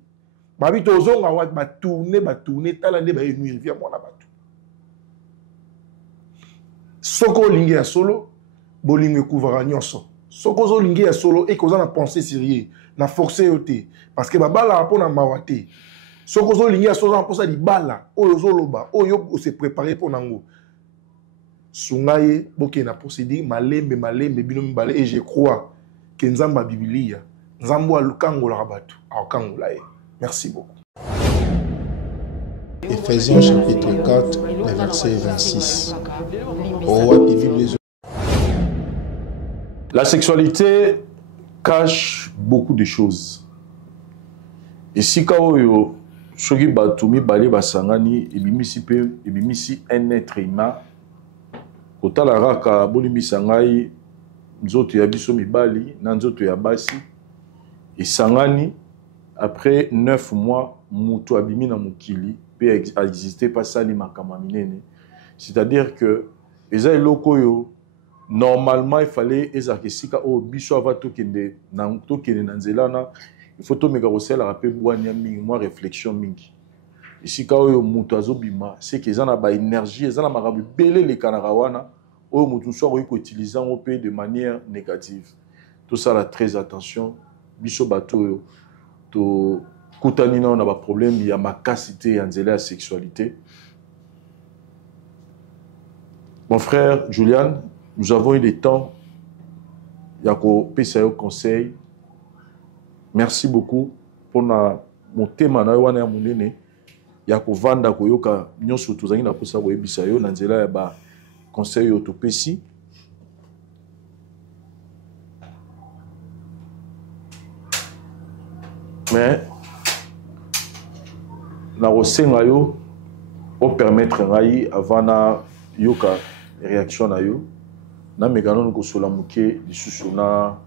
ba bi to zonga wa ba tourner tala nde ba enu via mona batu soko lingi ya solo bolingi couvra nyonso soko zo lingi ya solo e kozana penser sérieux na forcer yote parce que ba bala pona mawate soko zo lingi ya solo na posa di bala oyo zo loba oyo se préparer pour nango Sungaye boke na procédé malembe bino mbale et je crois que nzamba biblia nzambo alukango la rabatu akango la. Merci beaucoup. Ephésiens chapitre 4 le verset 26. La sexualité cache beaucoup de choses. Et si kaoyo shogi batumi bale basangani ebimisi un être humain kotala raka bolimbisa ngai nzoto ya biso mibali na nzoto ya basi esangani après 9 mois mutu abimi na mokili pe exister pas sali makama minene, c'est-à-dire que eza eloko yo normalement il fallait ezakesika o biso ava tokende na nzela na il faut to meka kosela rappel bwanya mingi moi réflexion mingi esika oyo mutu azobima c'est que ezana ba énergie ezana marabu belé le kanaka wana oyo mutu so ko utiliser ngo pe de manière négative. Tout ça là très attention biso bato yo to kutani na ba problème ya makasité ya nzela ya sexualité. Mon frère Julian, nous avons eu le temps ya ko pesa yo conseil. Merci beaucoup pour mon thème na wana ya munene ya ko vanda ko yoka nyonso tozangi na posa ko ebisa yo na nzela ya ba conseil yo to pesi. Mais na rosenga yo o permettre ngai avant na yoka réaction na yo na megano ko sola muke lisusu na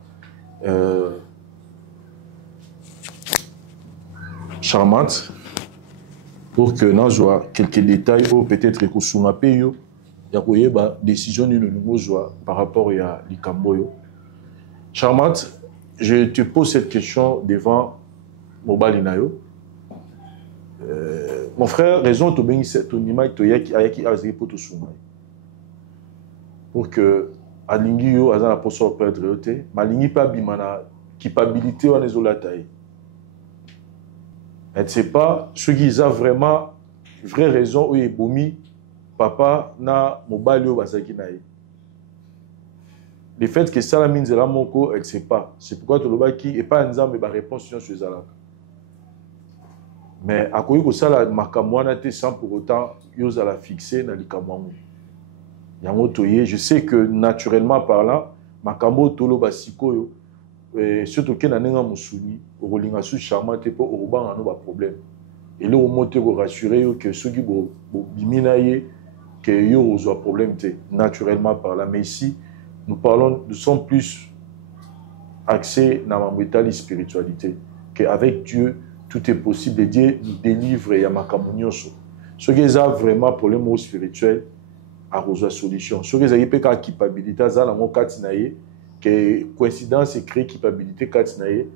charmante pour que nous ayons quelques détails ou peut-être que nous ayons une décision par rapport à l'Ikamboyo. Charmante, je te pose cette question devant Mobali Nayo. Mon frère, raison de bien cette image pour que alingi yo azana poso perdre yote malingi pa bimana capacité on ezolataye. Et c'est pas ce qui a vraiment vraie raison où il bomi papa na mobile yo bazaki nae. Le fait que ça la mine zela moko elle sait pas. C'est pourquoi to lobaki et pas nzambe ba réponse sur ce zala. Mais akoyi ko sala makamwana te sans pour autant yo zala fixer na likamwangu. Yango toye, je sais que naturellement parlant makambo tolo basiko yo surtout que nanenga musuni olinga su charmante po orubanga no ba problème et le monter ko rassurer que ceux qui bo bimina ye que yo ozo problème te naturellement parlant. Mais ici nous sommes plus axés dans la métali spiritualité que avec Dieu tout est possible. Dieu nous délivre ya makamunyoso ceux qui ont vraiment problème spirituel à rejoindre solution ceux qui ont pas capacité za na ngokati na ye que coïncidence et créer capacité katinaye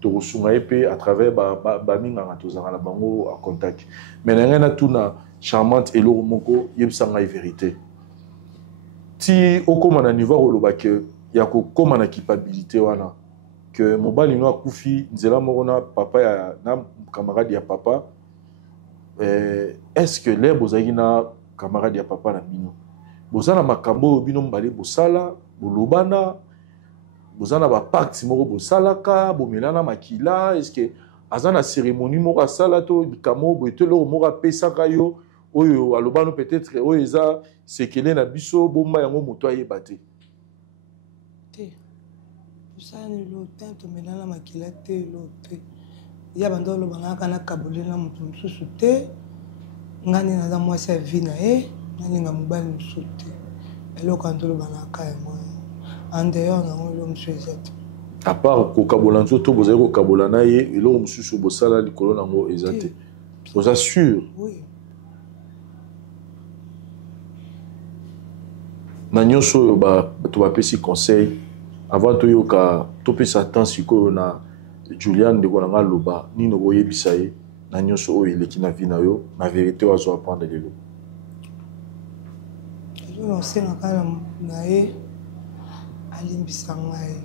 to rusunga pe à travers ba minga tozanga na bango en contact. Mais na tuna charmante et lo moko yebsanga vérité ti okoma na niveau loba que ya ko koma na capacité wana que mobali no akufi nzela moko papa ya na camarade ya papa est-ce que les bozaki na camarade ya papa na bino bozana makambo bino mbale bosala bolobana bozana ba pacte moko bosalaka bomelana makila est-ce que azana cérémonie moko sala to bikamo boetelo moko pesaka yo oyo alobano peut-être oyo eza sekele na biso bomba yango moto ayeba te. Ça ni l'automne, tu mets dans la maquillette, l'automne. Il y a bandolo le banana kana kabulé na mutu msusute. Ngani na moi servi na ngani na mobile msusute. Et le quand le banana ka moi. En dehors na le monsieur ezat. À part ko kabola nzoto bozali ko kabola na ye, elo mususu bosala likolo nango ezate. Vous assure. Oui. Na nyonso oyo bato bapesi conseil avant toyoka topesa temps sikoyo na Julian ndeko na nga loba nino boyebisa ye na nyonso oyo eleki na vie na yo na vérité wazo apprendre lelo. Je n'osenga kala na ye alimbisa ngai.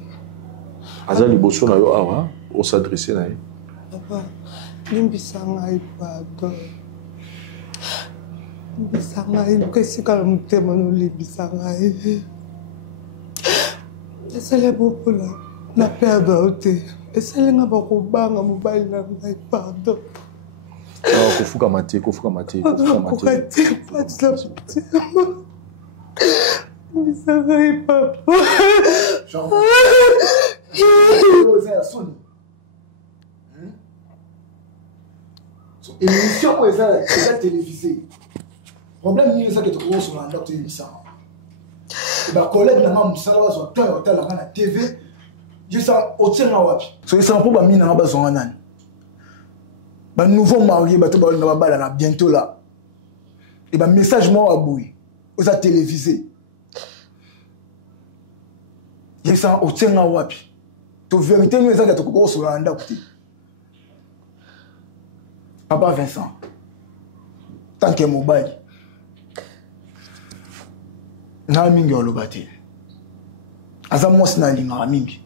Aza liboso na yo awa o s'adresser na ye. Papa, limbisa ngai pardon. Limbisa ngai kesika la mutema no limbisa ngai. Esale bopola na perdre te. Esale nga bakobanga mobile na ngai pardon. Kofuka mate. Limbisa ngai papa. Émission est télévisée. Problème ni ça que tu commences sur la télévision. Et bah collègue na maman musala sur hôtel la TV. Je ça hôtel na wapi. So ça pour ba mina na bazonga nani. Ba nouveau marié ba to ba na ba na bientôt là. Et bah message moi aboui. Aux a télévisé. Je ça hôtel na wapi. To vérité ni ça que tu commences sur la ndako. Papa Vincent, tant que mobile, na mingi olobate. Aza mwasi na linga mingi.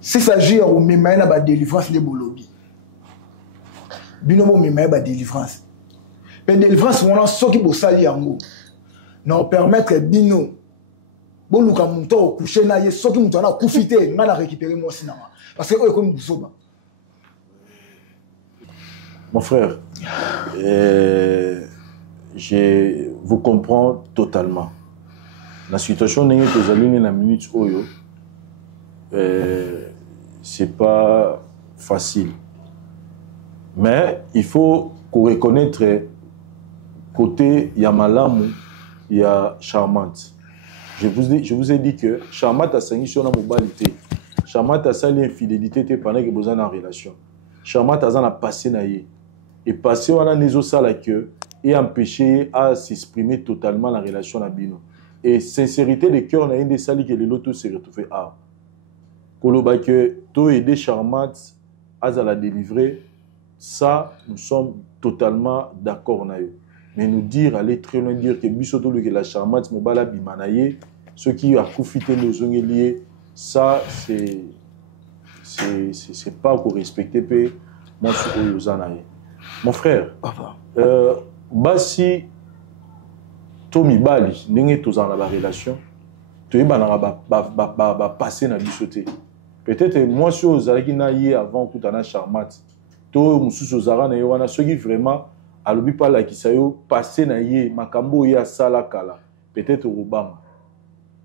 Si s'agit au memaye na ba délivrance les bolobi. Bino mo memaye ba délivrance. Pe délivrance on a soki bo sali yango. Na permettre bino boluka muntu o coucher na ye soki muntu na kufite ngala récupérer mwasi na. Parce que oyo comme busoba. Mon frère, je vous comprends totalement. La situation n'est que vous la minute oyo, c'est pas facile. Mais il faut qu'on reconnaisse côté Yamalamu, il y a Charmante. Je vous ai dit que Charmante a saigné sur la mobilité. Charmante a sali infidélité pendant que vous êtes en relation. Charmante a passé naïe. Et passer on a nézo sala que et empêcher à s'exprimer totalement la relation à Bino. Et sincérité de cœur on a une des sali que les lotos se retrouvé à. Koloba que to aider Charmante à la délivrer, ça nous sommes totalement d'accord na yo. Mais nous dire aller très loin dire que bisoto que la Charmante mobala bimanaye ceux qui a profité nos ongeliers ça c'est pas pour respecter pe moi ce que vous en avez. Mon frère, basi Tommy Bali, n'engé tous en la relation, tu es ba passer na bisoté. Peut-être moi si aux alaki naïe avant koutana Charmante, to mususu zara na yowana ceux qui vraiment à l'obi pas la qui sayo passer naïe makambo ya sala kala. Peut-être Obama.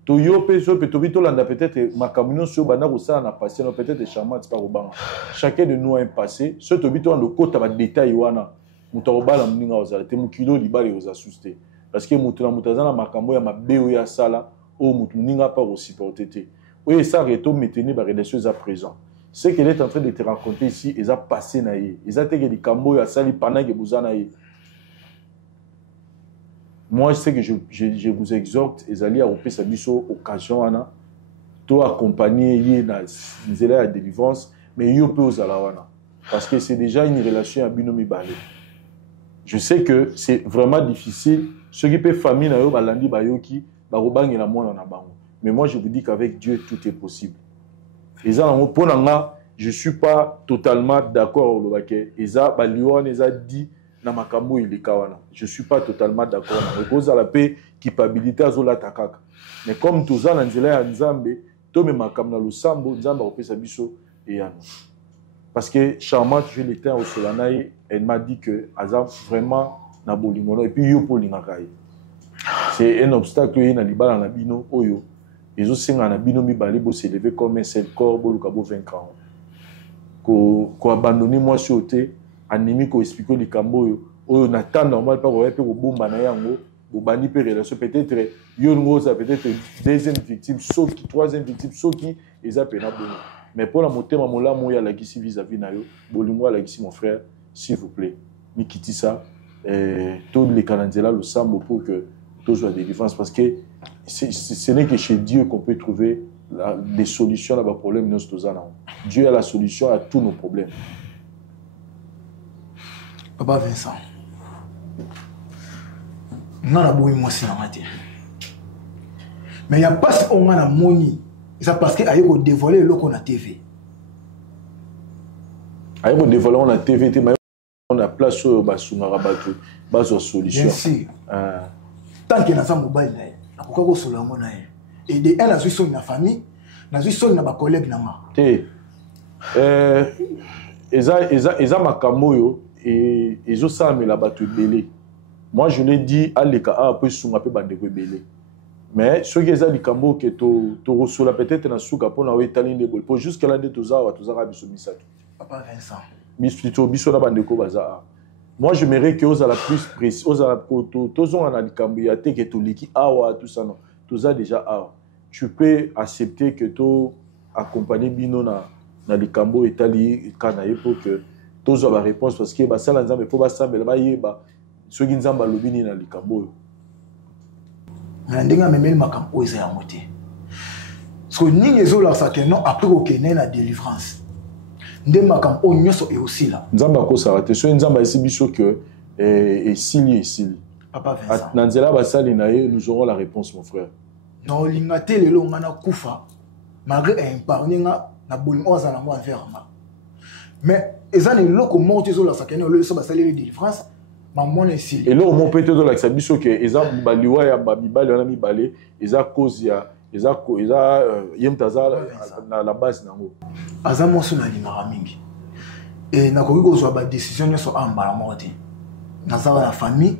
To yo peso peut-être landa peut-être makamino sur bana ko sala na passer no peut-être Charmante par Obama. Chacun de nous a un passé, ce tobito en le côté ba détail wana. Mutobala mninga ozala te mukilo libale oza suste. Parce que mutuna mutazana makambo ya mabeo ya sala o mutuninga pas aussi porté. Oui, ça reto maintenir ba relation à présent. Ce qu'elle est en train de te raconter ici, ils a passé naïe. Ils a te que kambo ya sali pendant que vous en avez. Moi, je sais que je vous exhorte, et allez à opérer sa biso occasion, Anna, to accompagner yé na la délivrance, mais yo peut aux alawana. Parce que c'est déjà une relation à binomi balé. Je sais que c'est vraiment difficile. Ceux qui peuvent famille na yo balandi bayoki, barobang et la moine en abango. Mais moi, je vous dis qu'avec Dieu, tout est possible. Et ça, pour nanga, je suis pas totalement d'accord au lobake. Et ça, baliwan, ils a dit. Je ne suis pas totalement d'accord. Je pose à la paix qui pabilité à Zola Takaka. Mais comme tout ça, Nzela Nzambe, tout me makam na lusambo, Nzamba opé sabiso et Yano. Parce que Charmante, je l'étais au Solanaï, elle m'a dit que Azam vraiment na bolimono et puis yo polingakai. C'est un obstacle qui na libala na bino oyo ils ont signé un binomi bali pour s'élever comme un seul corps pour le cabo 20 ans. Ko abandonner moi sur côté animi ko expliquer les cambo on attend normal pas pour bomba na yango pour bani pe relation peut-être yo ça peut-être deuxième victime sauf qui troisième victime sauf qui et ça pena bon mais pour la montée mamola moya la gisi vis-à-vis na yo bolingo la gisi mon frère s'il vous plaît mi quitti ça tous les calendriers le sambo pour que tous soient des défenses parce que ce n'est que chez Dieu qu'on peut trouver des solutions à nos problèmes. Dieu a la solution à tous nos problèmes. Papa Vincent, non la bonne moi c'est la matière. Mais il y a pas si on a moni, c'est parce que ayo dévoiler le qu'on a TV. Ayo dévoiler on a TV, on a place sur basuna rabatu, base solution. Bien sûr. Tant que na mobile na pourquoi go solo ngona et de un azu son na famille na azu son na ba collègue na ma eza makambo yo et ezo samela batu belé. Moi je l'ai dit à l'éka a peu sunga pe bande ko belé. Mais ce qui est likambo que to reçoit peut-être na suka pour na wetali ndebo pour jusque là de toza biso misatu. Papa Vincent. Biso na bande ko baza. Moi, je m'aimerais que aux à la plus précis, aux à la koto, tous on a likambiate que tout liki awa tout ça non, tout ça déjà awa. Tu peux accepter que tu accompagnes bino na likambo etali kanaye pour que tous ont la réponse parce que bah ça là nzambe faut ba sambela ba yeba ceux qui nzamba lobini na likambo. Mais ndenga memeli makambo eza ya moté. Parce que ningi ezola ça que non après okene na délivrance. Ndemakam o nyoso et aussi là. Nzamba ko sarate so nzamba esi biso que et sili. Papa Vincent. Nanzela basali na ye nous aurons la réponse mon frère. Non lingate lelo ngana kufa malgré épargner na bolimo azana mo enferma. Mais ezane loko morte zo la sakene le so basali les délivrance mamona sili. Et là mon peut-être de la biso que eza baliwa ya babibali wana mibale eza cause ya eza yemtaza na la base nango azamo so na limara mingi et na koki kozwa ba décision so ambala morte na za la famille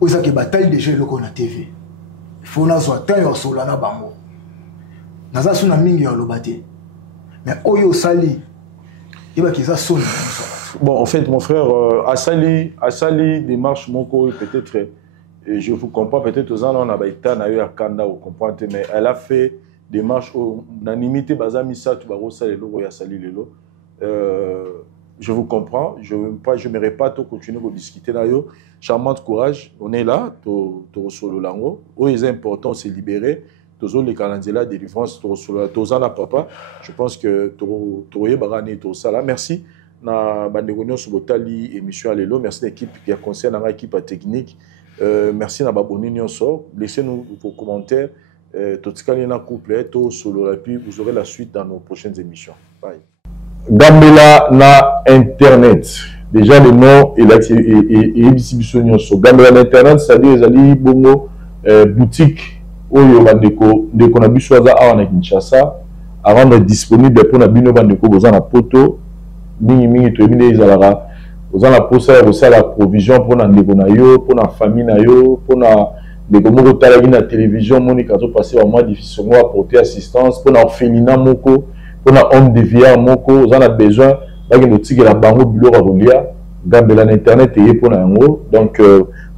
oza ke bataille déjà loko na TV faut na zo tan yo so la na bango na za so na mingi ya lobate mais oyo sali iba kiza so. Bon en fait mon frère asali démarche moko peut-être. Et je vous comprends peut-être aux gens on a baïta na yo ya kanda vous comprenez mais elle a fait des marches unanimité bazami ça tu baro ça lelo ya sali lelo je vous comprends je m'aimerais pas to continuer à discuter na yo charmante courage on est là to solo lango o est important c'est libérer tozo les calendriers là délivrance to solo toza la papa je pense que to yebagani to ça là merci na bandeko sur botali émission lelo merci l'équipe qui a conseillé na équipe technique. Merci à Baboni Nyonso. Laissez-nous vos commentaires. Totikali na couple, to solo, et puis vous aurez la suite dans nos prochaines émissions. Bye. Gambela na Internet. Déjà le nom et Ebisi Nyonso. Gambela na Internet, c'est-à-dire les bongo boutique oyo bandeko ndeko na biso aza awa na Kinshasa avant d'être disponible pour na bino bandeko boza na poto mingi to ebine ezalaka. Vous avez la provision pour la famille, pour la télévision, passer un mois difficile, apporter assistance, pour l'orphelinat, pour l'homme de vie, vous avez besoin de la banque bureau à Rolia, Gambela Internet et pour l'ango. Donc,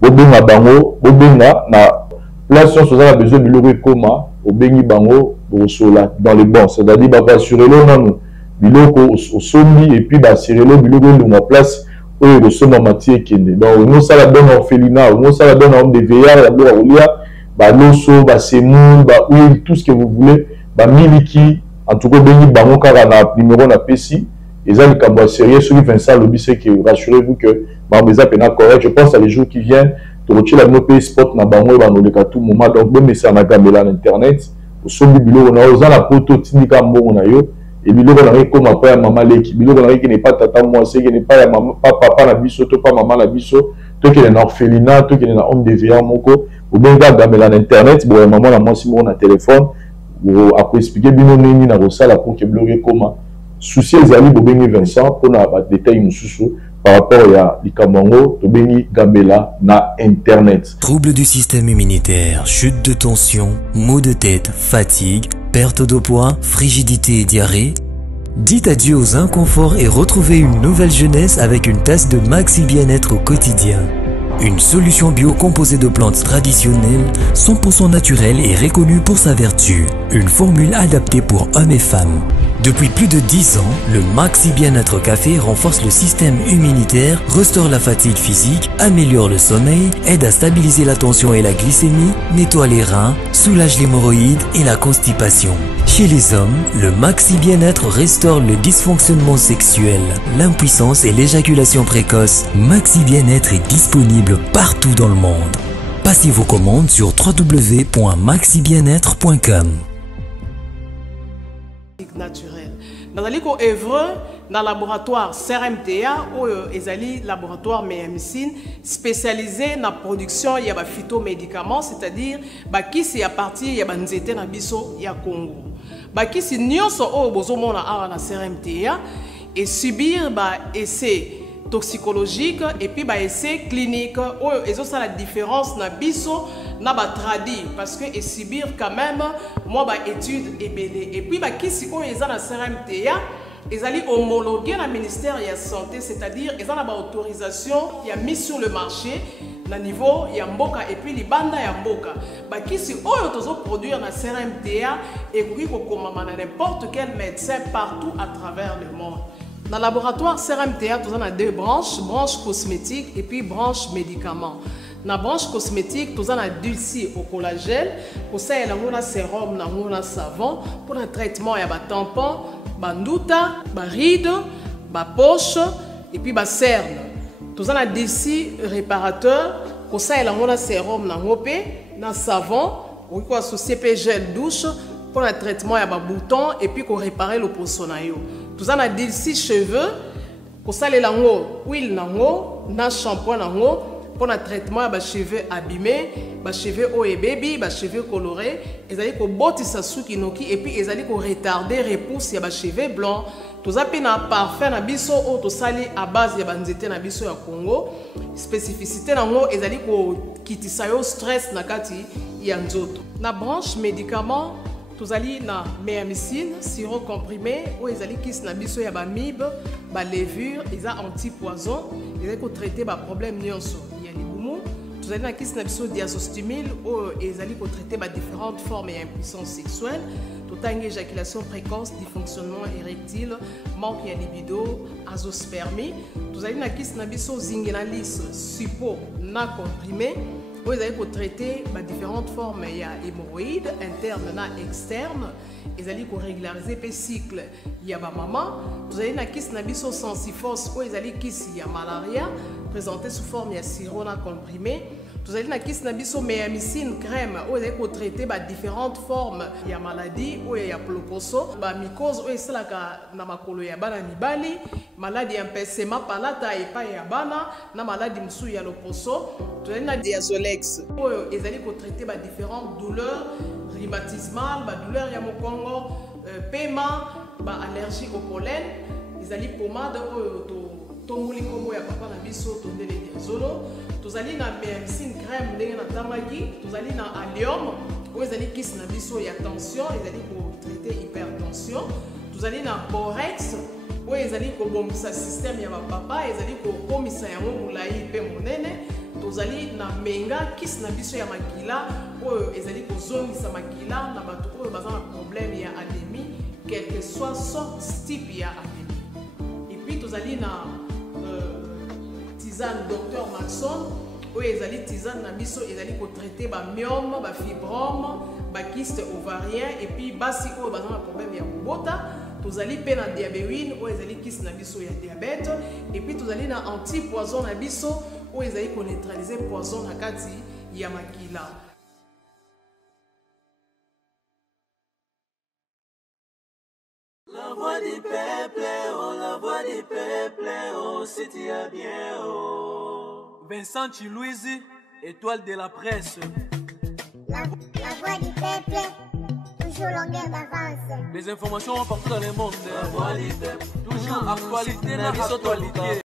Bobinga Bango, Bobinga, na place où vous avez besoin de l'euro coma, au Bengi Bango, dans les bons. C'est-à-dire, assurer l'eau, biloko au sombi et puis assurer l'eau, biloko dans place. Oui, le sommet matière qui est donc nous ça la donne orphelinat, nous ça la donne homme de veillard, la bonne roulia, bah l'osso, bah semoule, bah huile, tout ce que vous voulez, bah miliki, en tout cas béni, bah mon car na numéro na PC, et ça les cambo sérieux, ceux qui font ça, le but c'est que rassurez-vous que bah mes appels na correct, je pense à les jours qui viennent, tu retiens la monnaie spot na bango, bah nous les cas tout moment, donc même mais ça na Gambela internet, au sommet bilo on a osé la poto tinika mbongo na yo. Et biloko na comme après maman leki biloko na qui n'est pas tata moi c'est qui n'est pas maman papa na biso to pas maman na biso to qui est na orphelinat to qui est na homme de veillard moko ou bien Gambela na internet bon maman na moi si mon na téléphone ou après expliquer bino nini na rosala pour que biloko comme souci ezali bo bengi Vincent pour na ba détail mususu par rapport à l'ikamongo, tobeni gabela na internet. Troubles du système immunitaire, chute de tension, maux de tête, fatigue, perte de poids, frigidité et diarrhée. Dites adieu aux inconforts et retrouvez une nouvelle jeunesse avec une tasse de Maxi Bien-être au quotidien. Une solution bio composée de plantes traditionnelles, 100% naturelle et reconnue pour sa vertu. Une formule adaptée pour hommes et femmes. Depuis plus de 10 ans, le Maxi Bien-être Café renforce le système immunitaire, restaure la fatigue physique, améliore le sommeil, aide à stabiliser la tension et la glycémie, nettoie les reins, soulage l'hémorroïde et la constipation. Chez les hommes, le Maxi Bien-être restaure le dysfonctionnement sexuel, l'impuissance et l'éjaculation précoce. Maxi Bien-être est disponible partout dans le monde. Passez vos commandes sur www.maxibienetre.com. Naturel. Dans le œuvre dans le laboratoire CRMTA ou ezali laboratoire médecine spécialisé dans la production de phytomédicaments, c'est-à-dire bakisi ya parti ya banzete na biso ya Congo. Bakisi nyonso o bozomona awa na CRMTA et subir essai toxicologique et puis essai clinique ou ça la différence na biso na tradi parce que et subir quand même moi étude et belé et puis kisi o eza na CRMTA ils allaient homologuer le ministère de la Santé, c'est-à-dire ils ont autorisation, il y a mis sur le marché, au niveau il y a mboka et puis les bandes il y a mboka. Qui si on produire dans CRMTA et comme n'importe quel médecin partout à travers le monde. Dans le laboratoire CRMTA, nous avons deux branches, branche cosmétique et puis branche médicaments. Dans la branche cosmétique, nous avons dulci au collagène, pour ça il y a un sérum, un savon, pour le traitement il y a un tampon, banduta, ride, poche et puis cerne. Nous avons d'ici réparateur, pour ça il y a un sérum, un savon, ou associé gel douche pour le traitement il y a un bouton et puis pour réparer le poissonayo. Nous avons d'ici cheveux, pour ça il y a un huile, un shampoing, pour le traitement des cheveux abîmés, des cheveux haut et baby, des cheveux colorés, ils allaient ko botisa suki noki et puis ils allaient ko retarder repousse ya ba cheveux blancs. Tous appels na parfum na biso ou to sali à base ya banzete na biso ya Congo. Spécificité na ngo ils allaient ko kitisa yo stress na kati ya nzoto. Na branche médicaments tous allés na méamycine, sirop comprimé, ou ils allaient kis na biso ya ba mib, ba levure, ils a anti-poison, ils allaient ko traiter ba problème nyonso. Vous allez dans le diazostimule où ils allaient traiter différentes formes d'impuissance sexuelle, tout en éjaculation précoce, dysfonctionnement érectile, manque de libido, azospermie. Vous allez dans le zingenalis, suppo, na comprimé, où ils allaient traiter différentes formes d'hémorroïdes, internes et externes. Ils allaient régulariser le cycle. Il y a maman. Vous allez dans le sensifos, où ils allaient malaria, présenté sous forme de sirop comprimé. Vous allez dans le méamycine crème, où ils allaient traiter différentes formes de maladies, où il y a ploposo, mycose, où il y a makolo ya bana mibali, maladie empêchement palata et pas ya bana, na maladie msou ya loposo. Vous allez dans diazolex, où ils allaient traiter différentes douleurs rhumatismales, douleurs ya mokongo, paiement, allergie au pollen. Ils allaient pommade tomuli kombo ya papa na biso tondele diazolo. Tous allez na méamycine crème ndenge na tamaki, tous allez na allium, où ils allaient kiss na biso ya tension, ils allaient pour traiter hypertension. Tous allez na borex, où ils allaient pour bombisa système ya papa, ils allaient pour komisa ya mulai pe monene. Tous allez na menga kiss na biso ya makila, où ils allaient pour zongisa makila na bato où ils ont un problème ya anémie, quel que soit son type ya anémie. Et puis tous allez na tisane docteur Maxon, où ils allaient tisane na biso, ils allaient traiter myome, fibrome, kyste ovarien et puis basi où ils ont un problème ya kubota. Tous allez pe na diabéine, où ils allaient kyste na biso ya diabète et puis tous allez na anti-poison na biso, où ils allaient neutraliser poison na kati ya makila. La voix du peuple, oh, la voix du peuple, oh, si tu as bien, oh. Vincent Chilouise, étoile de la presse. La voix du peuple, toujours longueur d'avance. Des informations partout dans le monde. La voix du peuple, toujours actualité, la actualité.